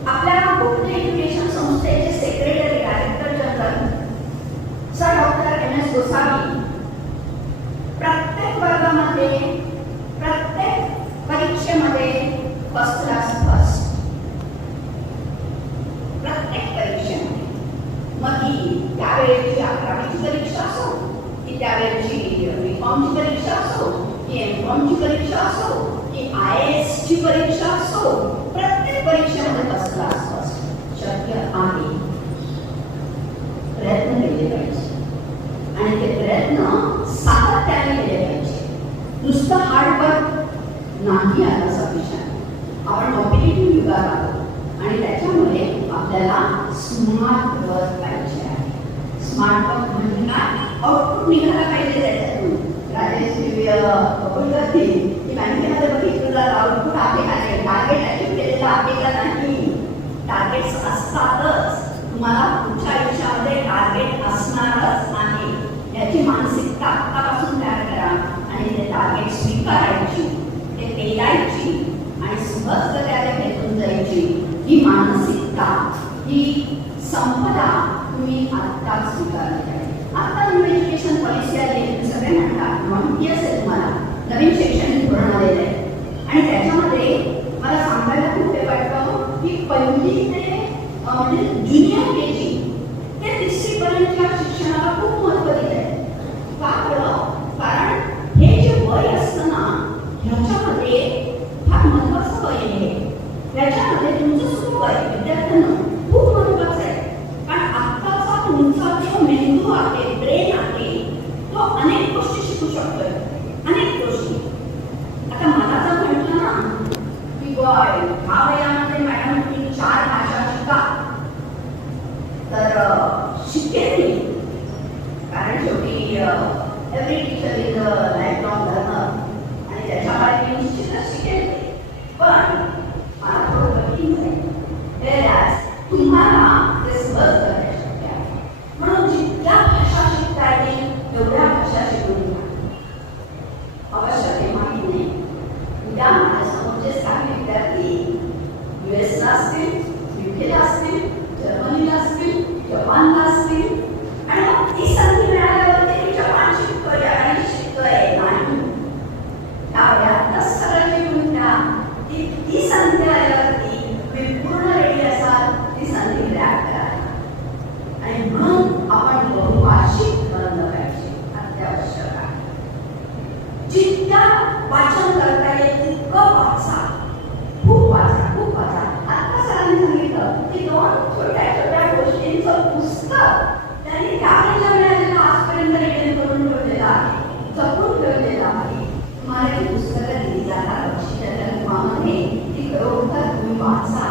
आपल्या गोखले एज्युकेशन संस्थेचे secretary director general sir doctor MS Gosavi प्रत्येक वर्गामध्ये, प्रत्येक परीक्षेमध्ये फर्स्ट क्लास फर्स्ट. प्रत्येक परीक्षेमध्ये. मग ही त्यावेळेची 11वीची परीक्षा असो, की त्यावेळेची BComची परीक्षा असो, की MComची परीक्षा असो, की IAS ची परीक्षा असो, प्रत्येक परीक्षेमध्ये फर्स्ट क्लास फर्स्ट शक्य आहे. प्रयत्न केले पाहिजे आणि ते प्रयत्न सातत्याने केले पाहिजे. नुसतं हार्डवर्क नाही आता सफिशियंट. आपण कॉम्पिटिटिव्ह युगात आहोत आणि त्याच्यामुळे आपल्याला स्मार्ट वर्क पाहिजे आहे. स्मार्ट वर्क म्हणजे काय? आउटपुट निघाला पाहिजे त्याच्यातून. राजेश कबूल करतील की बँकेमध्ये बघितलं आउटपुट आहे का नाही, टार्गेट अचीव केलेलं आहे का नाही. टार्गेट्स असतातच. तुम्हाला पुढच्या आयुष्यामध्ये टार्गेट असणारच आहे. याची मानसिकता आत्तापासून तयार करा आणि ते टार्गेट स्वीकारायची, ते पेलायची आणि सहजगत्याने भेटून जायची. ही मानसिकता, ही संपदा तुम्ही आत्ताच स्वीकारली पाहिजे. आता न्यू एज्युकेशन पॉलिसी आली आहे, सगळे म्हणतात, माहिती असेल तुम्हाला, नवीन शैक्षणिक धोरण आलेलं आहे. आणि त्याच्यामध्ये मला सांगायला खूप हे वाटतं की पहिली ते म्हणजे ज्युनियर KG ते 3री पर्यंतच्या शिक्षणाला खूप महत्त्व दिलं आहे. कारण हे जे वय असतं ना, ह्याच्यामध्ये फार महत्त्वाचं वय आहे. ह्याच्यामध्ये तुमचं सुरू वय विद्यार्थ्यांना खूप महत्त्वाचं आहे. कारण आत्ताचा तुमचा जो मेंदू आहे, ब्रेन आहे, तो अनेक गोष्टी शिकू शकतोय, अनेक गोष्टी. आता मला जर म्हटलं ना की ह्या वयामध्ये मॅडम तुम्ही 4 भाषा शिका, तर शिकेल मी. कारण शेवटी every teacher is a life long learner आणि त्याच्यामुळे मी निश्चितच शिकेल पण मला थोडं कठीण जाईल Whereas तुम्हाला ते सहज करणे शक्य आहे म्हणून जितक्या भाषा शिकता येईल तेवढ्या भाषा शिकून घ्या अवश्य ते माहिती नाही उद्या माझ्यासमोरचे काही विद्यार्थी US ला असतील UK ला असतील जर्मनीला असतील जपानला असतील आणि मग ती संधी मिळाल्यावर ते जपान शिकतोय आणि शिकतोय नाही त्यावेळेस सगळं शिकून घ्या ती संधी आल्यावरती तुम्ही पूर्ण रेडी असाल ती संधी ग्रॅब करायला आणि म्हणून आपण बहुभाषिक बनलं पाहिजे अत्यावश्यक आहे जितक्या वाचन करता येईल तितकं वाचा खूप वाचा खूप वाचा आता सरांनी सांगितलं की 2 छोट्या छोट्या गोष्टींचं पुस्तक त्यांनी त्यावेळेला मिळालेलं आजपर्यंत रिटन करून ठेवलेलं आहे जपून ठेवलेलं आहे तुम्हाला ही पुस्तकं दिली जातात बक्षिसाच्या रूपामध्ये ती खरोखर तुम्ही वाचा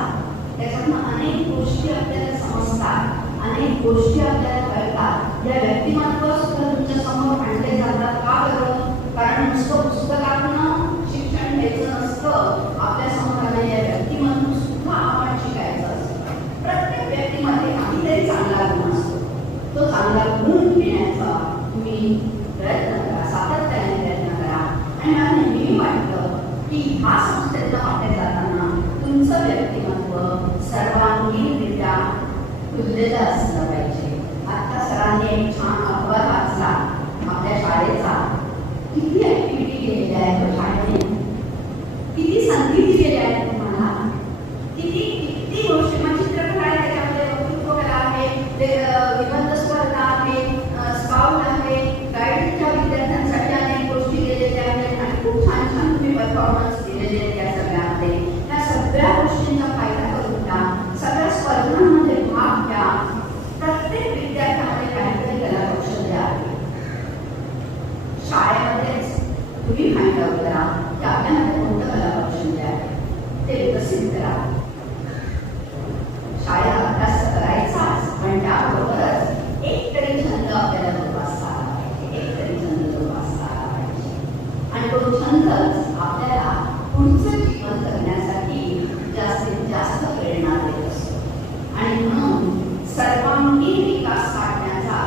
त्याच्यातून अनेक गोष्टी आपल्याला समजतात अनेक गोष्टी आपल्याला कळतात या व्यक्तिमत्व सुद्धा तुमच्या समोर आणले जातात का बरं कारण नुसतं पुस्तकातून शिक्षण घ्यायचं नसतं आपल्या समोर आलेल्या व्यक्तिमत्व सुद्धा आपण शिकायचं असतं प्रत्येक व्यक्तीमध्ये काहीतरी चांगला गुण असतो तो चांगला गुण घेण्याचा तुम्ही प्रयत्न करा सातत्याने प्रयत्न करा आणि मला नेहमी वाटतं की ह्या संस्थेतलं वाटत जाताना तुमचं व्यक्तिमत्व सर्वांगीणरित्या खुललेलं असलं पाहिजे आता सरांनी एक छान अहवाल वाचला आपल्या शाळेचा किती ऍक्टिव्हिटी केलेल्या आहेत शाळेने किती संधी दिलेल्या आहेत तुम्हाला किती किती गोष्टी म्हणजे चित्रकला आहे त्याच्यामध्ये वक्तृत्व कला आहे निबंध स्पर्धा आहे स्काउट आहे गाईडच्या विद्यार्थ्यांसाठी अनेक गोष्टी केलेल्या आहेत आणि खूप छान छान तुम्ही परफॉर्मन्स दिलेले आहेत या सगळ्यामध्ये या सगळ्या गोष्टींचा फायदा करून घ्या सगळ्या स्पर्धांमध्ये भाग घ्या प्रत्येक विद्यार्थ्यामध्ये काहीतरी कला कौशल्य आहे शाळेमध्येच तुम्ही फाइंड आउट करा की आपल्यामध्ये कोणतं कला कौशल्य आहे ते विकसित करा शाळेत अभ्यास करायचाच पण त्याबरोबरच एक तरी छंद आपल्याला जोपासता आला पाहिजे एक तरी छंद जोपासता आला पाहिजे आणि तो छंदच आपल्याला पुढचं जीवन जगण्यासाठी जास्तीत जास्त प्रेरणा देत असतो आणि म्हणून सर्वांगीण विकास साधण्याचा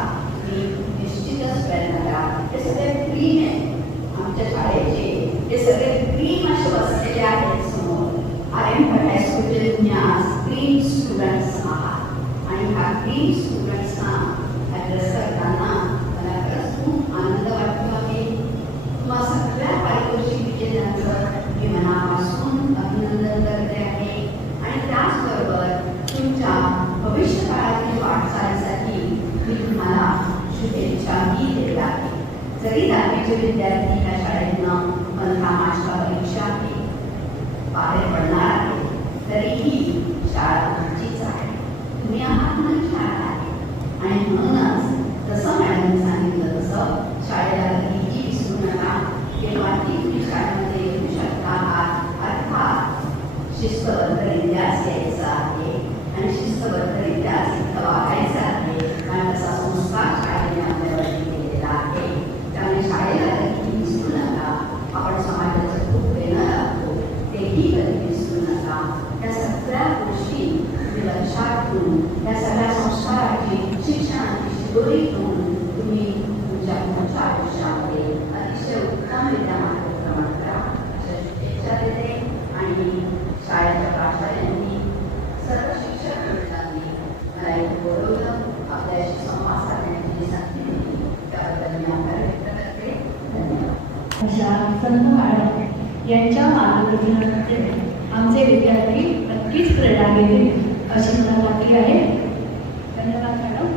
मी निश्चितच प्रयत्न करा हे सगळे ड्रीम आहेत आमच्या शाळेचे हे सगळे ड्रीम असे बसलेले आहेत समोर RM हायस्कूलचे तुम्ही आज ड्रीम स्टुडंट्स आहात आणि ह्या ड्रीम स्टुडंट्सना ॲड्रेस करताना मला खरंच खूप आनंद वाटतो आहे तुम्हा सगळ्या पारितोषिक विजेत्यांचं मी मनापासून अभिनंदन करते आहे आणि त्याचबरोबर तुमच्या भविष्य काळातील वाटचालीसाठी मी तुम्हाला शुभेच्छाही देत आहे जरी 10वीचे विद्यार्थी या शाळेतनं पंधरा परीक्षा बाहेर पडणार आहे तरीही शाळा तुमचीच आहे तुम्ही आहात ना शाळा आहे आणि म्हणूनच जसं मॅडमने सांगितलं तसं शाळेला कधीही विसरू नका केव्हाही तुम्ही शाळेमध्ये येऊ शकता आहात अर्थात शिस्तबद्धरित्याच यायचं आहे आणि शिस्तबद्धरित्याच इथं वागायचं आहे कारण तसा संस्कार शाळेने आपल्यावरती केलेला आहे त्यामुळे शाळेला कधीही विसरू नका आपण समाजाचं खूप प्रेरणा लागतो तेही कधी विसरू नका त्या सगळ्या गोष्टी तुम्ही लक्षात घेऊन त्या सगळ्या संस्काराची शिक्षणाची शिदोरी घेऊन तुम्ही तुमच्या पुढच्या आयुष्यामध्ये अतिशय उत्तमरित्या मार्गक्रमण करा अशा शुभेच्छा देते आणि शाळेच्या प्राचार्यांनी सर्व शिक्षक मंडळांनी मला इथे बोलवलं आपल्याशी संवाद साधण्याची जी संधी दिली त्याबद्दल मी आभार व्यक्त करते धन्यवाद अशा संत मॅडम यांच्या मार्गदर्शनामध्ये आमचे विद्यार्थी नक्कीच प्रेरणा घेतील अशी मला खात्री आहे धन्यवाद मॅडम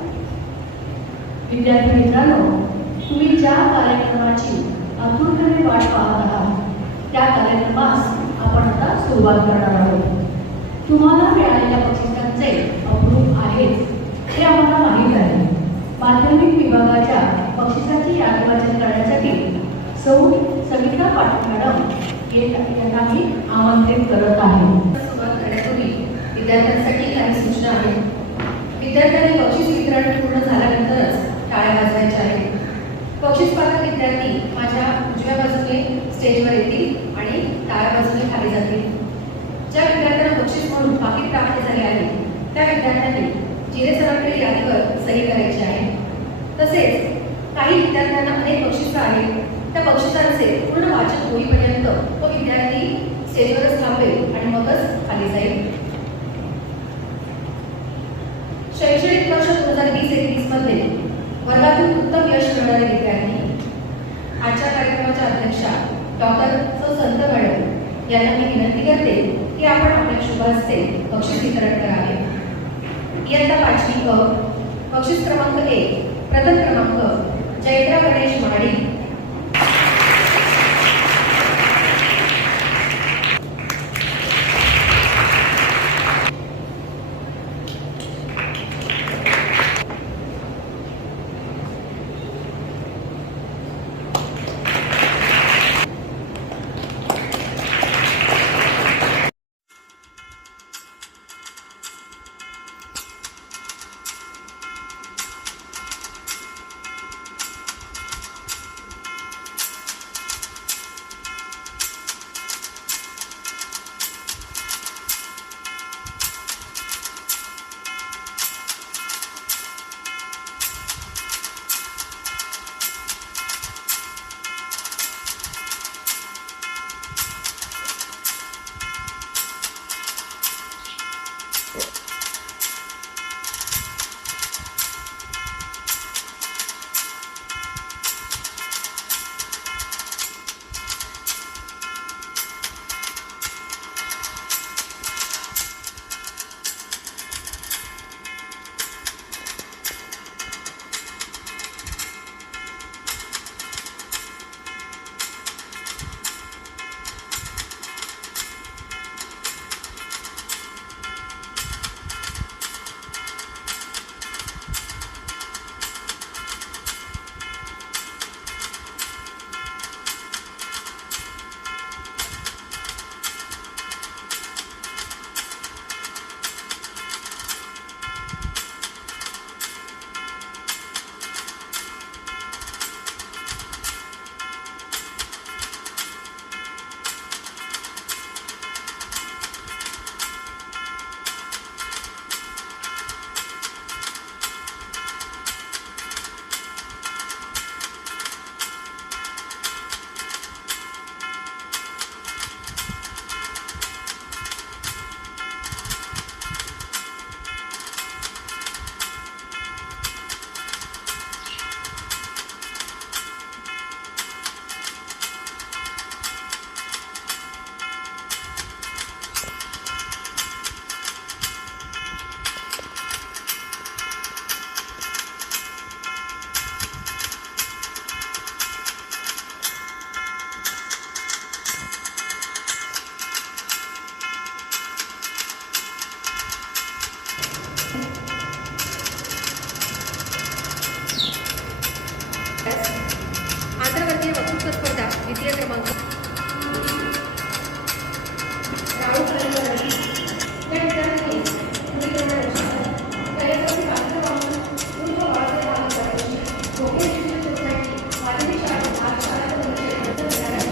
विद्यार्थी मित्रांनो तुम्ही ज्या कार्यक्रमाची आतुरतेने वाट पाहत आहात त्या कार्यक्रमास आपण आता सुरुवात करणार आहोत तुम्हाला मिळालेल्या बक्षिसांचे अप्रूप आहेत हे आम्हाला माहीत आहे माध्यमिक विभागाच्या बक्षिसाची यादी वाचन करण्यासाठी सौ सविता पाटील मॅडम यांना मी आमंत्रित करत आहे सुरुवात करण्यापूर्वी विद्यार्थ्यांसाठी काही सूचना आहेत विद्यार्थ्यांनी बक्षीस वितरण पूर्ण झाल्यानंतरच टाळ्या वाजवायच्या आहेत बक्षीसपात्र विद्यार्थी माझ्या उजव्या बाजूने स्टेजवर येतील आणि डाव्या बाजूने खाली जातील. ज्या विद्यार्थ्यांना बक्षीस म्हणून पाकिट प्राप्त झाले आहे त्या विद्यार्थ्यांनी जिरे सरांकडील यादीवर सही करायची आहे. तसेच काही विद्यार्थ्यांना अनेक बक्षिसं आहेत, त्या बक्षिसांचे पूर्ण वाचन होईपर्यंत तो विद्यार्थी स्टेजवरच थांबेल आणि मगच खाली जाईल. शैक्षणिक वर्ष 2020-21 मध्ये वर्गातून उत्तम यश मिळवणारे विद्यार्थी आजच्या कार्यक्रमाच्या अध्यक्षा डॉक्टर संत मॅडम यांना मी विनंती करते की आपण आपल्या शुभ हस्ते बक्षीस वितरण करावे. इयत्ता 5वी क, बक्षीस क्रमांक 1, प्रथम क्रमांक जयद्रा गणेश महाडी. आंतरवर्गीय वक्तृत्व स्पर्धा द्वितीय क्रमांक राहुल कलिंगराजी या विद्यार्थ्यांनी मुलींना रचित पूर्व बाळासाहेब आंबेडकरांची भोके शिक्षण सोसायटी मानवी शाळेत आज शाळेत घेणार आहे.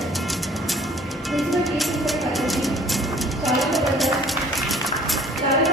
प्रिन्सिपल के पद्धती स्वागत बद्दल शाळेत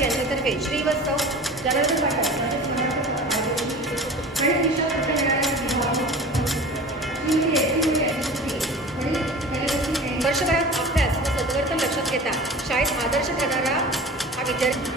यांच्यातर्फे श्रीवत्सव जनार्दन पाटील वर्षभरात अभ्यास व सद्वर्तन लक्षात घेता शाळेत आदर्श ठरणारा हा विद्यार्थी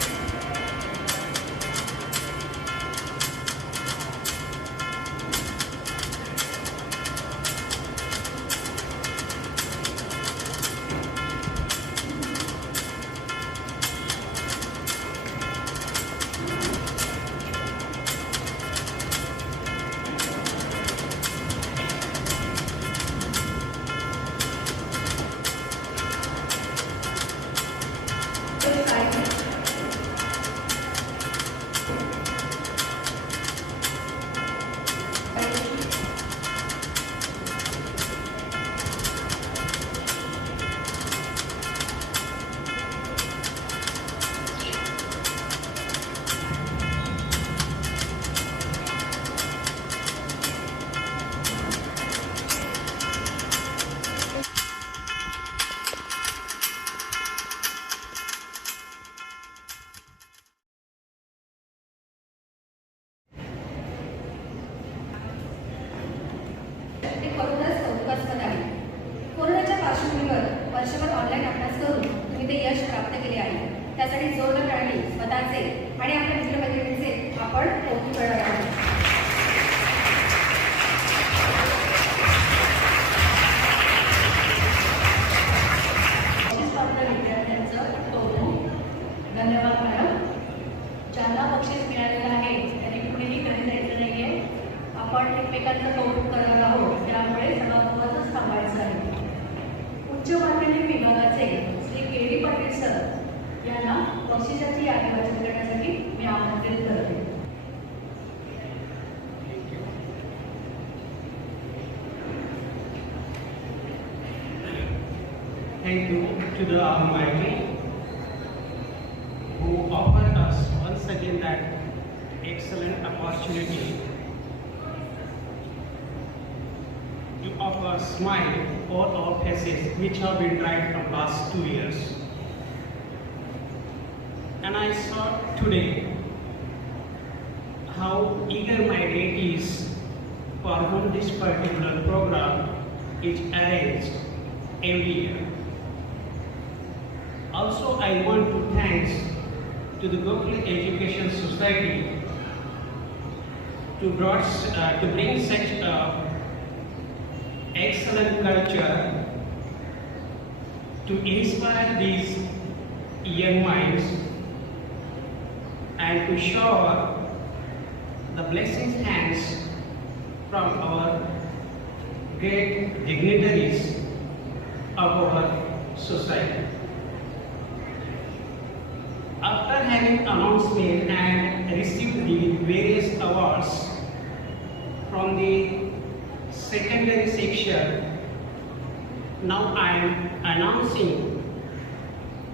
योग्य यश प्राप्त केले आहे. त्यासाठी जोरदार टाळी स्वतःचे आणि आपल्या मित्रमैत्रिणींचे आपण कौतुक करणार आहोत. बक्षीसप्राप्त विद्यार्थ्यांचं कौतुक. धन्यवाद मॅडम. ज्यांना बक्षीस मिळालेलं आहे त्यांनी कुठेही घरी जायचं नाहीये. आपण एकमेकांचं कौतुक करणार आहोत, त्यामुळे सभागृहातच थांबायचं आहे. उच्च माध्यमिक विभागाचे श्री के डी पाटील सर यांना बक्षिसाची यादी वाचन करण्यासाठी मी आमंत्रित करते. Thank you to the Almighty who offered us once again that excellent opportunity to offer a smile on our faces which have been dried from last 2 years. And I saw today how eager-minded is for whom this particular program is arranged every year. Also, I want to thanks to the Gokul Education Society to bring such a excellent culture to inspire these young minds and to shower the blessings hands from our great dignitaries of our society. After having announcement and received the various awards from the secondary section, now I am announcing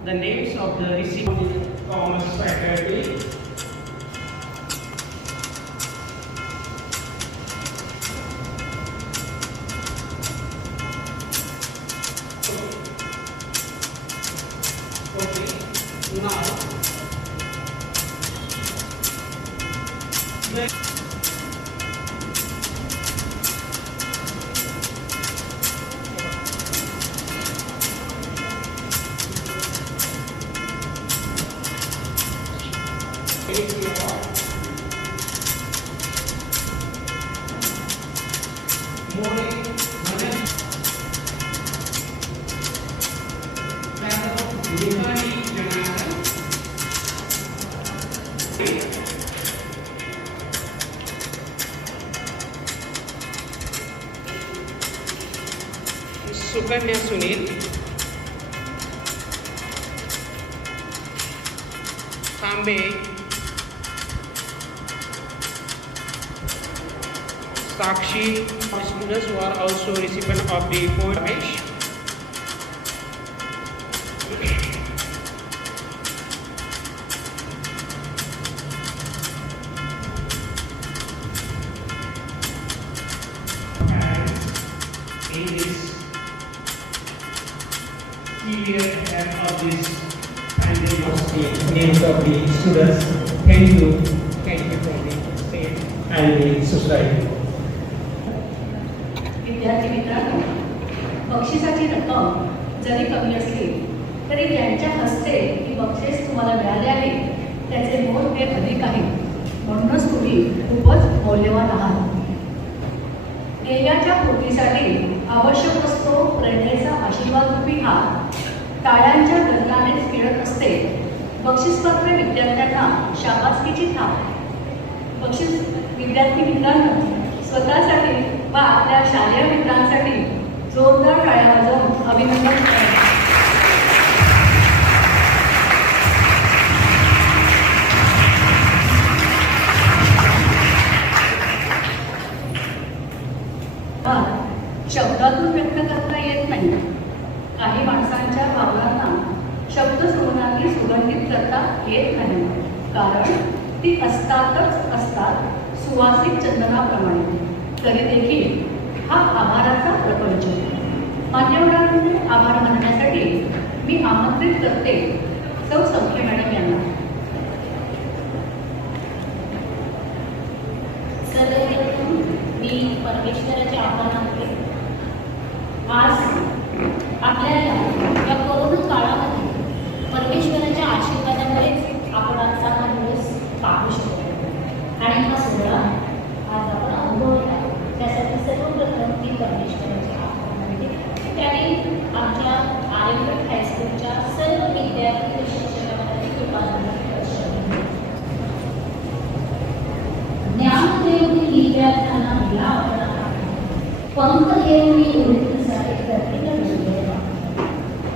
the names of the receiving Commerce faculty. Okay, now Sukanya Sunil, Sambe, Sakshi, students who are also recipients of the Poet Prize. In this period of this pandemic, names of the students, thank you for the state and the society. विद्यार्थी मित्रांनो, बक्षिसाची रक्कम जरी कमी असली तरी ज्यांच्या हस्ते ही बक्षीस तुम्हाला मिळाले आहे त्याचे मोल हे अधिक आहे. म्हणूनच तुम्ही खूपच मौल्यवान आहात. ध्येयाच्या पूर्तीसाठी आवश्यक असतो प्रेरणेचा आशीर्वाद रूपी हात. टाळ्यांच्या गजरानेच खेळत असते बक्षीसपात्र विद्यार्थ्यांना शाबासकीची थाप. बक्षीस विद्यार्थी मित्रांनो, स्वतःसाठी व आपल्या शालेय मित्रांसाठी जोरदार टाळ्या वाजवून अभिनंदन करा. शब्दातून व्यक्त करता येत नाही. काही माणसांच्या भावनांना शब्द सुगंधाने सुगंधित करता येत नाही, कारण ती असतातच असतात सुवासिक चंदनाप्रमाणे. तरी देखील हा आभाराचा प्रपंच. मान्यवरांचे आभार मानण्यासाठी मी आमंत्रित करते सौ संख्ये मॅडम यांना. सर्वप्रथम मी परमेश्वराचे आभार मानते. आज आपल्याला या कोरोना काळामध्ये पहिला अवतरण आहे. पंख घेऊन मी उडीसाठी धरतीला डोललेला.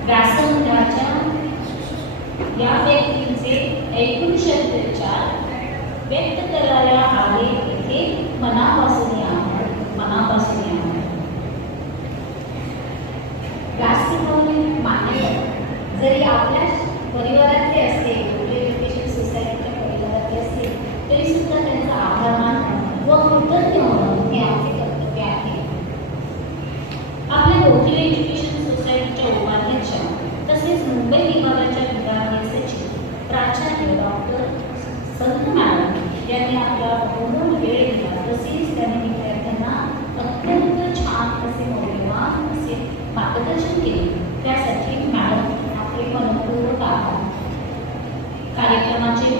व्यासंगाच्या या व्यक्तीचे ऐकून शब्दचार व्यक्त करायला आले इथे मनापासून आहे. व्यासपीठावरील मान्यता जरी आपल्या परिवारातले असते, रुरल एज्युकेशन सोसायटीच्या परिवारातले असते, तरी सुद्धा त्यांचा आभार मानणं व कृतज्ञ होणं हे आमचे कर्तव्य आहे. आपल्या रुरल एज्युकेशन सोसायटीच्या उपाध्यक्षा तसेच मुंबई विभागाच्या विभागीय सचिव प्राचार्य डॉक्टर संत मॅडम यांनी आपला पूर्ण वेळ दिला. तसेच त्यांनी विद्यार्थ्यांना अत्यंत छान असे मौल्यवान असे मार्गदर्शन केले. त्यासाठी मॅडम आपले मनपूर्वक आभार. कार्यक्रमाचे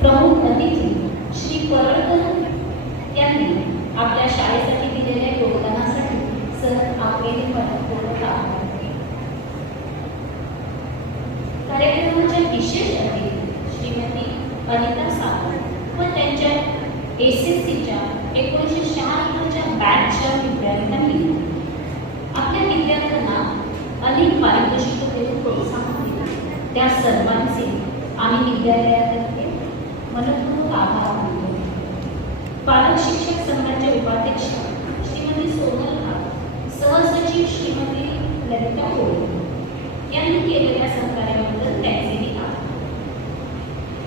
प्रमुख अतिथी श्री परळकर यांनी आपल्या शाळेसाठी दिलेल्या योगदानासाठी सर आपले मनपूर्वक आभार. कार्यक्रमाच्या विशेष अतिथी श्रीमती अनिता सागर व त्यांच्या SSCच्या 1996च्या बॅचच्या विद्यार्थ्यांनी आपल्या विद्यार्थ्यांना अनेक पारितोषिकं देऊन प्रोत्साहन दिले. त्या सर्वांचे आम्ही विद्यालयातर्फे मनपूर्वक आभार मानतो. पालक शिक्षक संघाच्या उपाध्यक्षा श्रीमती सोनल भाग, सहसचिव श्रीमती ललिता कोळी यांनी केलेल्या सहकार्याबद्दल त्यांचेही आभार.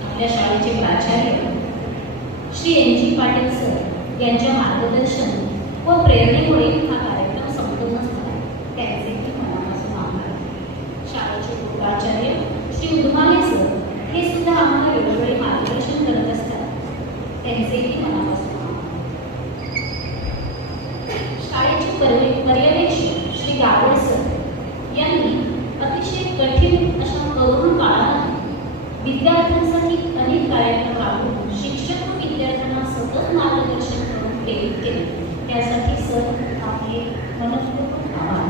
आपल्या शाळेचे प्राचार्य श्री NG पाटील सर यांच्या मार्गदर्शन व प्रेरणेमुळे हा कार्यक्रम संपूर्ण झाला. त्यांचेही मनापासून आभार. शाळेचे उपप्राचार्य श्री उदमाने सर हे सुद्धा आम्हाला वेळोवेळी मार्गदर्शन करत असतात. त्यांचेही मनापासून आभार. शाळेचे पर्यवेक्षक श्री गावड सर यांनी अतिशय कठीण अशा करुण काळात विद्यार्थ्यांसाठी अनेक कार्यक्रम राबवून शिक्षक व विद्यार्थ्यांना सतत मार्गदर्शन करून प्रेरित केले. त्यासाठी सर आपले मनपूर्वक आभार.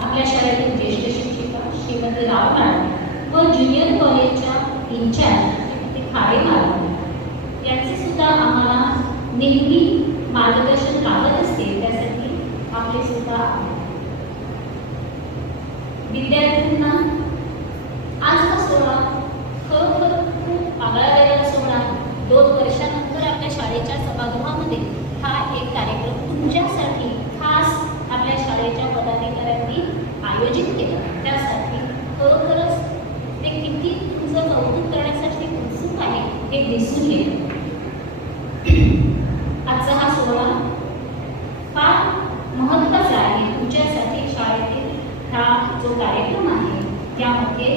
आपल्या शाळेतील ज्येष्ठ शिक्षिका श्रीमती राव मॅडम व ज्युनियर कॉलेजच्या इंचार्ज श्रीमती खाडे मॅडम यांचे सुद्धा आम्हाला नेहमी मार्गदर्शन लागत असते. त्यासाठी आपले सुद्धा आभार. विद्यार्थ्यांना आज हा सोहळा खरोखर खूप आगळा वेगळा सोहळा. 2 वर्षानंतर आपल्या शाळेच्या सभागृहामध्ये हा एक कार्यक्रम तुमच्यासाठी खास आपल्या शाळेच्या पदाधिकाऱ्यांनी आयोजित केला. त्यासाठी खरोखरच ते किती तुमचं कौतुक करण्यासाठी उत्सुक आहे हे दिसून येतं. आजचा हा सोहळा फार महत्त्वाचा आहे तुमच्यासाठी. शाळेतील हा जो कार्यक्रम आहे त्यामध्ये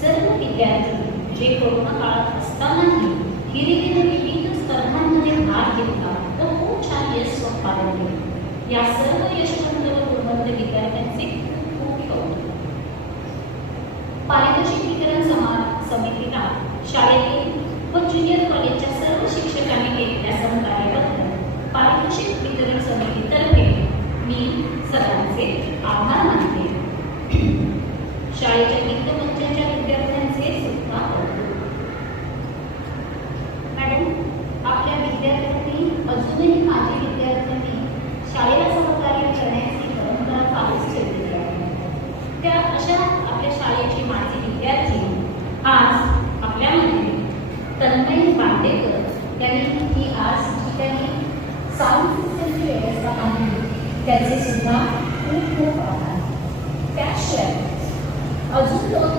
सर्व विद्यार्थी जे कोरोना काळात असतानाही हिरिरीने विविध स्पर्धांमध्ये भाग घेतला व खूप छान यश संपादन केले. या सर्व यशवंत व गुणवंत विद्यार्थ्यांचे खूप खूप कौतुक. पारितोषिक वितरण समितीला शाळेतील व ज्युनियर कॉलेजच्या सर्व शिक्षकांनी केलेल्या सहकार्याबद्दल पारितोषिक वितरण समितीतर्फे मी सर्वांचे आभार मानते. शाळेच्या वित्तमंचाच्या विद्यार्थ्यांचे सुद्धा कौतुक. मॅडम, आपल्या विद्यार्थ्यांनी अजूनही माझी विद्यार्थ्यांनी शाळेला सहकार्य करण्याची परंपरा चालूच ठेवलेली आहे. त्या अशा आपल्या शाळेचे माझे विद्यार्थी आज आपल्यामध्ये तन्मय बांडेकर यांनी साऊंड सिस्टमची व्यवस्था आणली. त्याचे सुद्धा खूप खूप आभार. त्याशिवाय अजून 2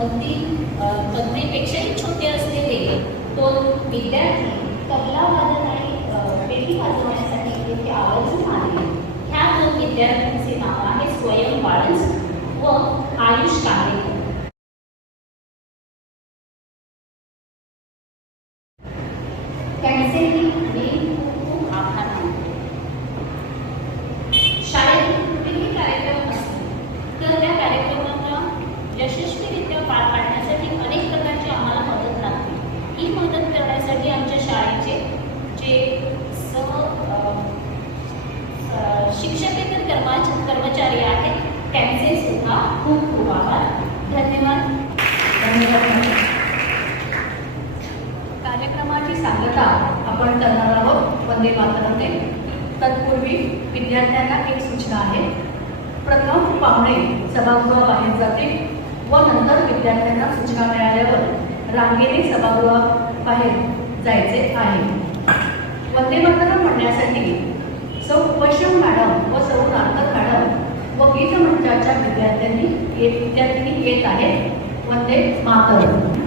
अगदी तन्मयपेक्षाही छोटे असलेले 2 विद्यार्थी तबला वादन आणि पेटी वाजवण्यासाठी येथे आवर्जून आले. ह्या 2 विद्यार्थ्यांचे नाव आहे स्वयं बाळंज व आयुष कांबळेकर. त्यांचेही मी खूप खूप आभार मानते. शाळेत कुठलेही कार्यक्रम असतील तर त्या कार्यक्रमाला यशस्वीरित्या पार पाडण्यासाठी अनेक प्रकारची आम्हाला मदत लागते. ही मदत करण्यासाठी आमच्या शाळेचे जे शिक्षकेतर कर्मचारी आहेत त्यांचे सुद्धा खूप खूप आभार. धन्यवाद. कार्यक्रमाची सांगता आपण करणार आहोत. वंदे मातरमने. तत्पूर्वी विद्यार्थ्यांना एक सूचना आहे. प्रथम पाहुणे सभागृहाबाहेर जातील व नंतर विद्यार्थ्यांना सूचना मिळाल्यावर रांगेने सभागृहाबाहेर जायचे आहे. वंदे मातरम म्हणण्यासाठी सौ उपश्रम मॅडम व सौ नारकर मॅडम व गीत मंचाच्या विद्यार्थ्यांनी येत आहेत. वंदे मातरम.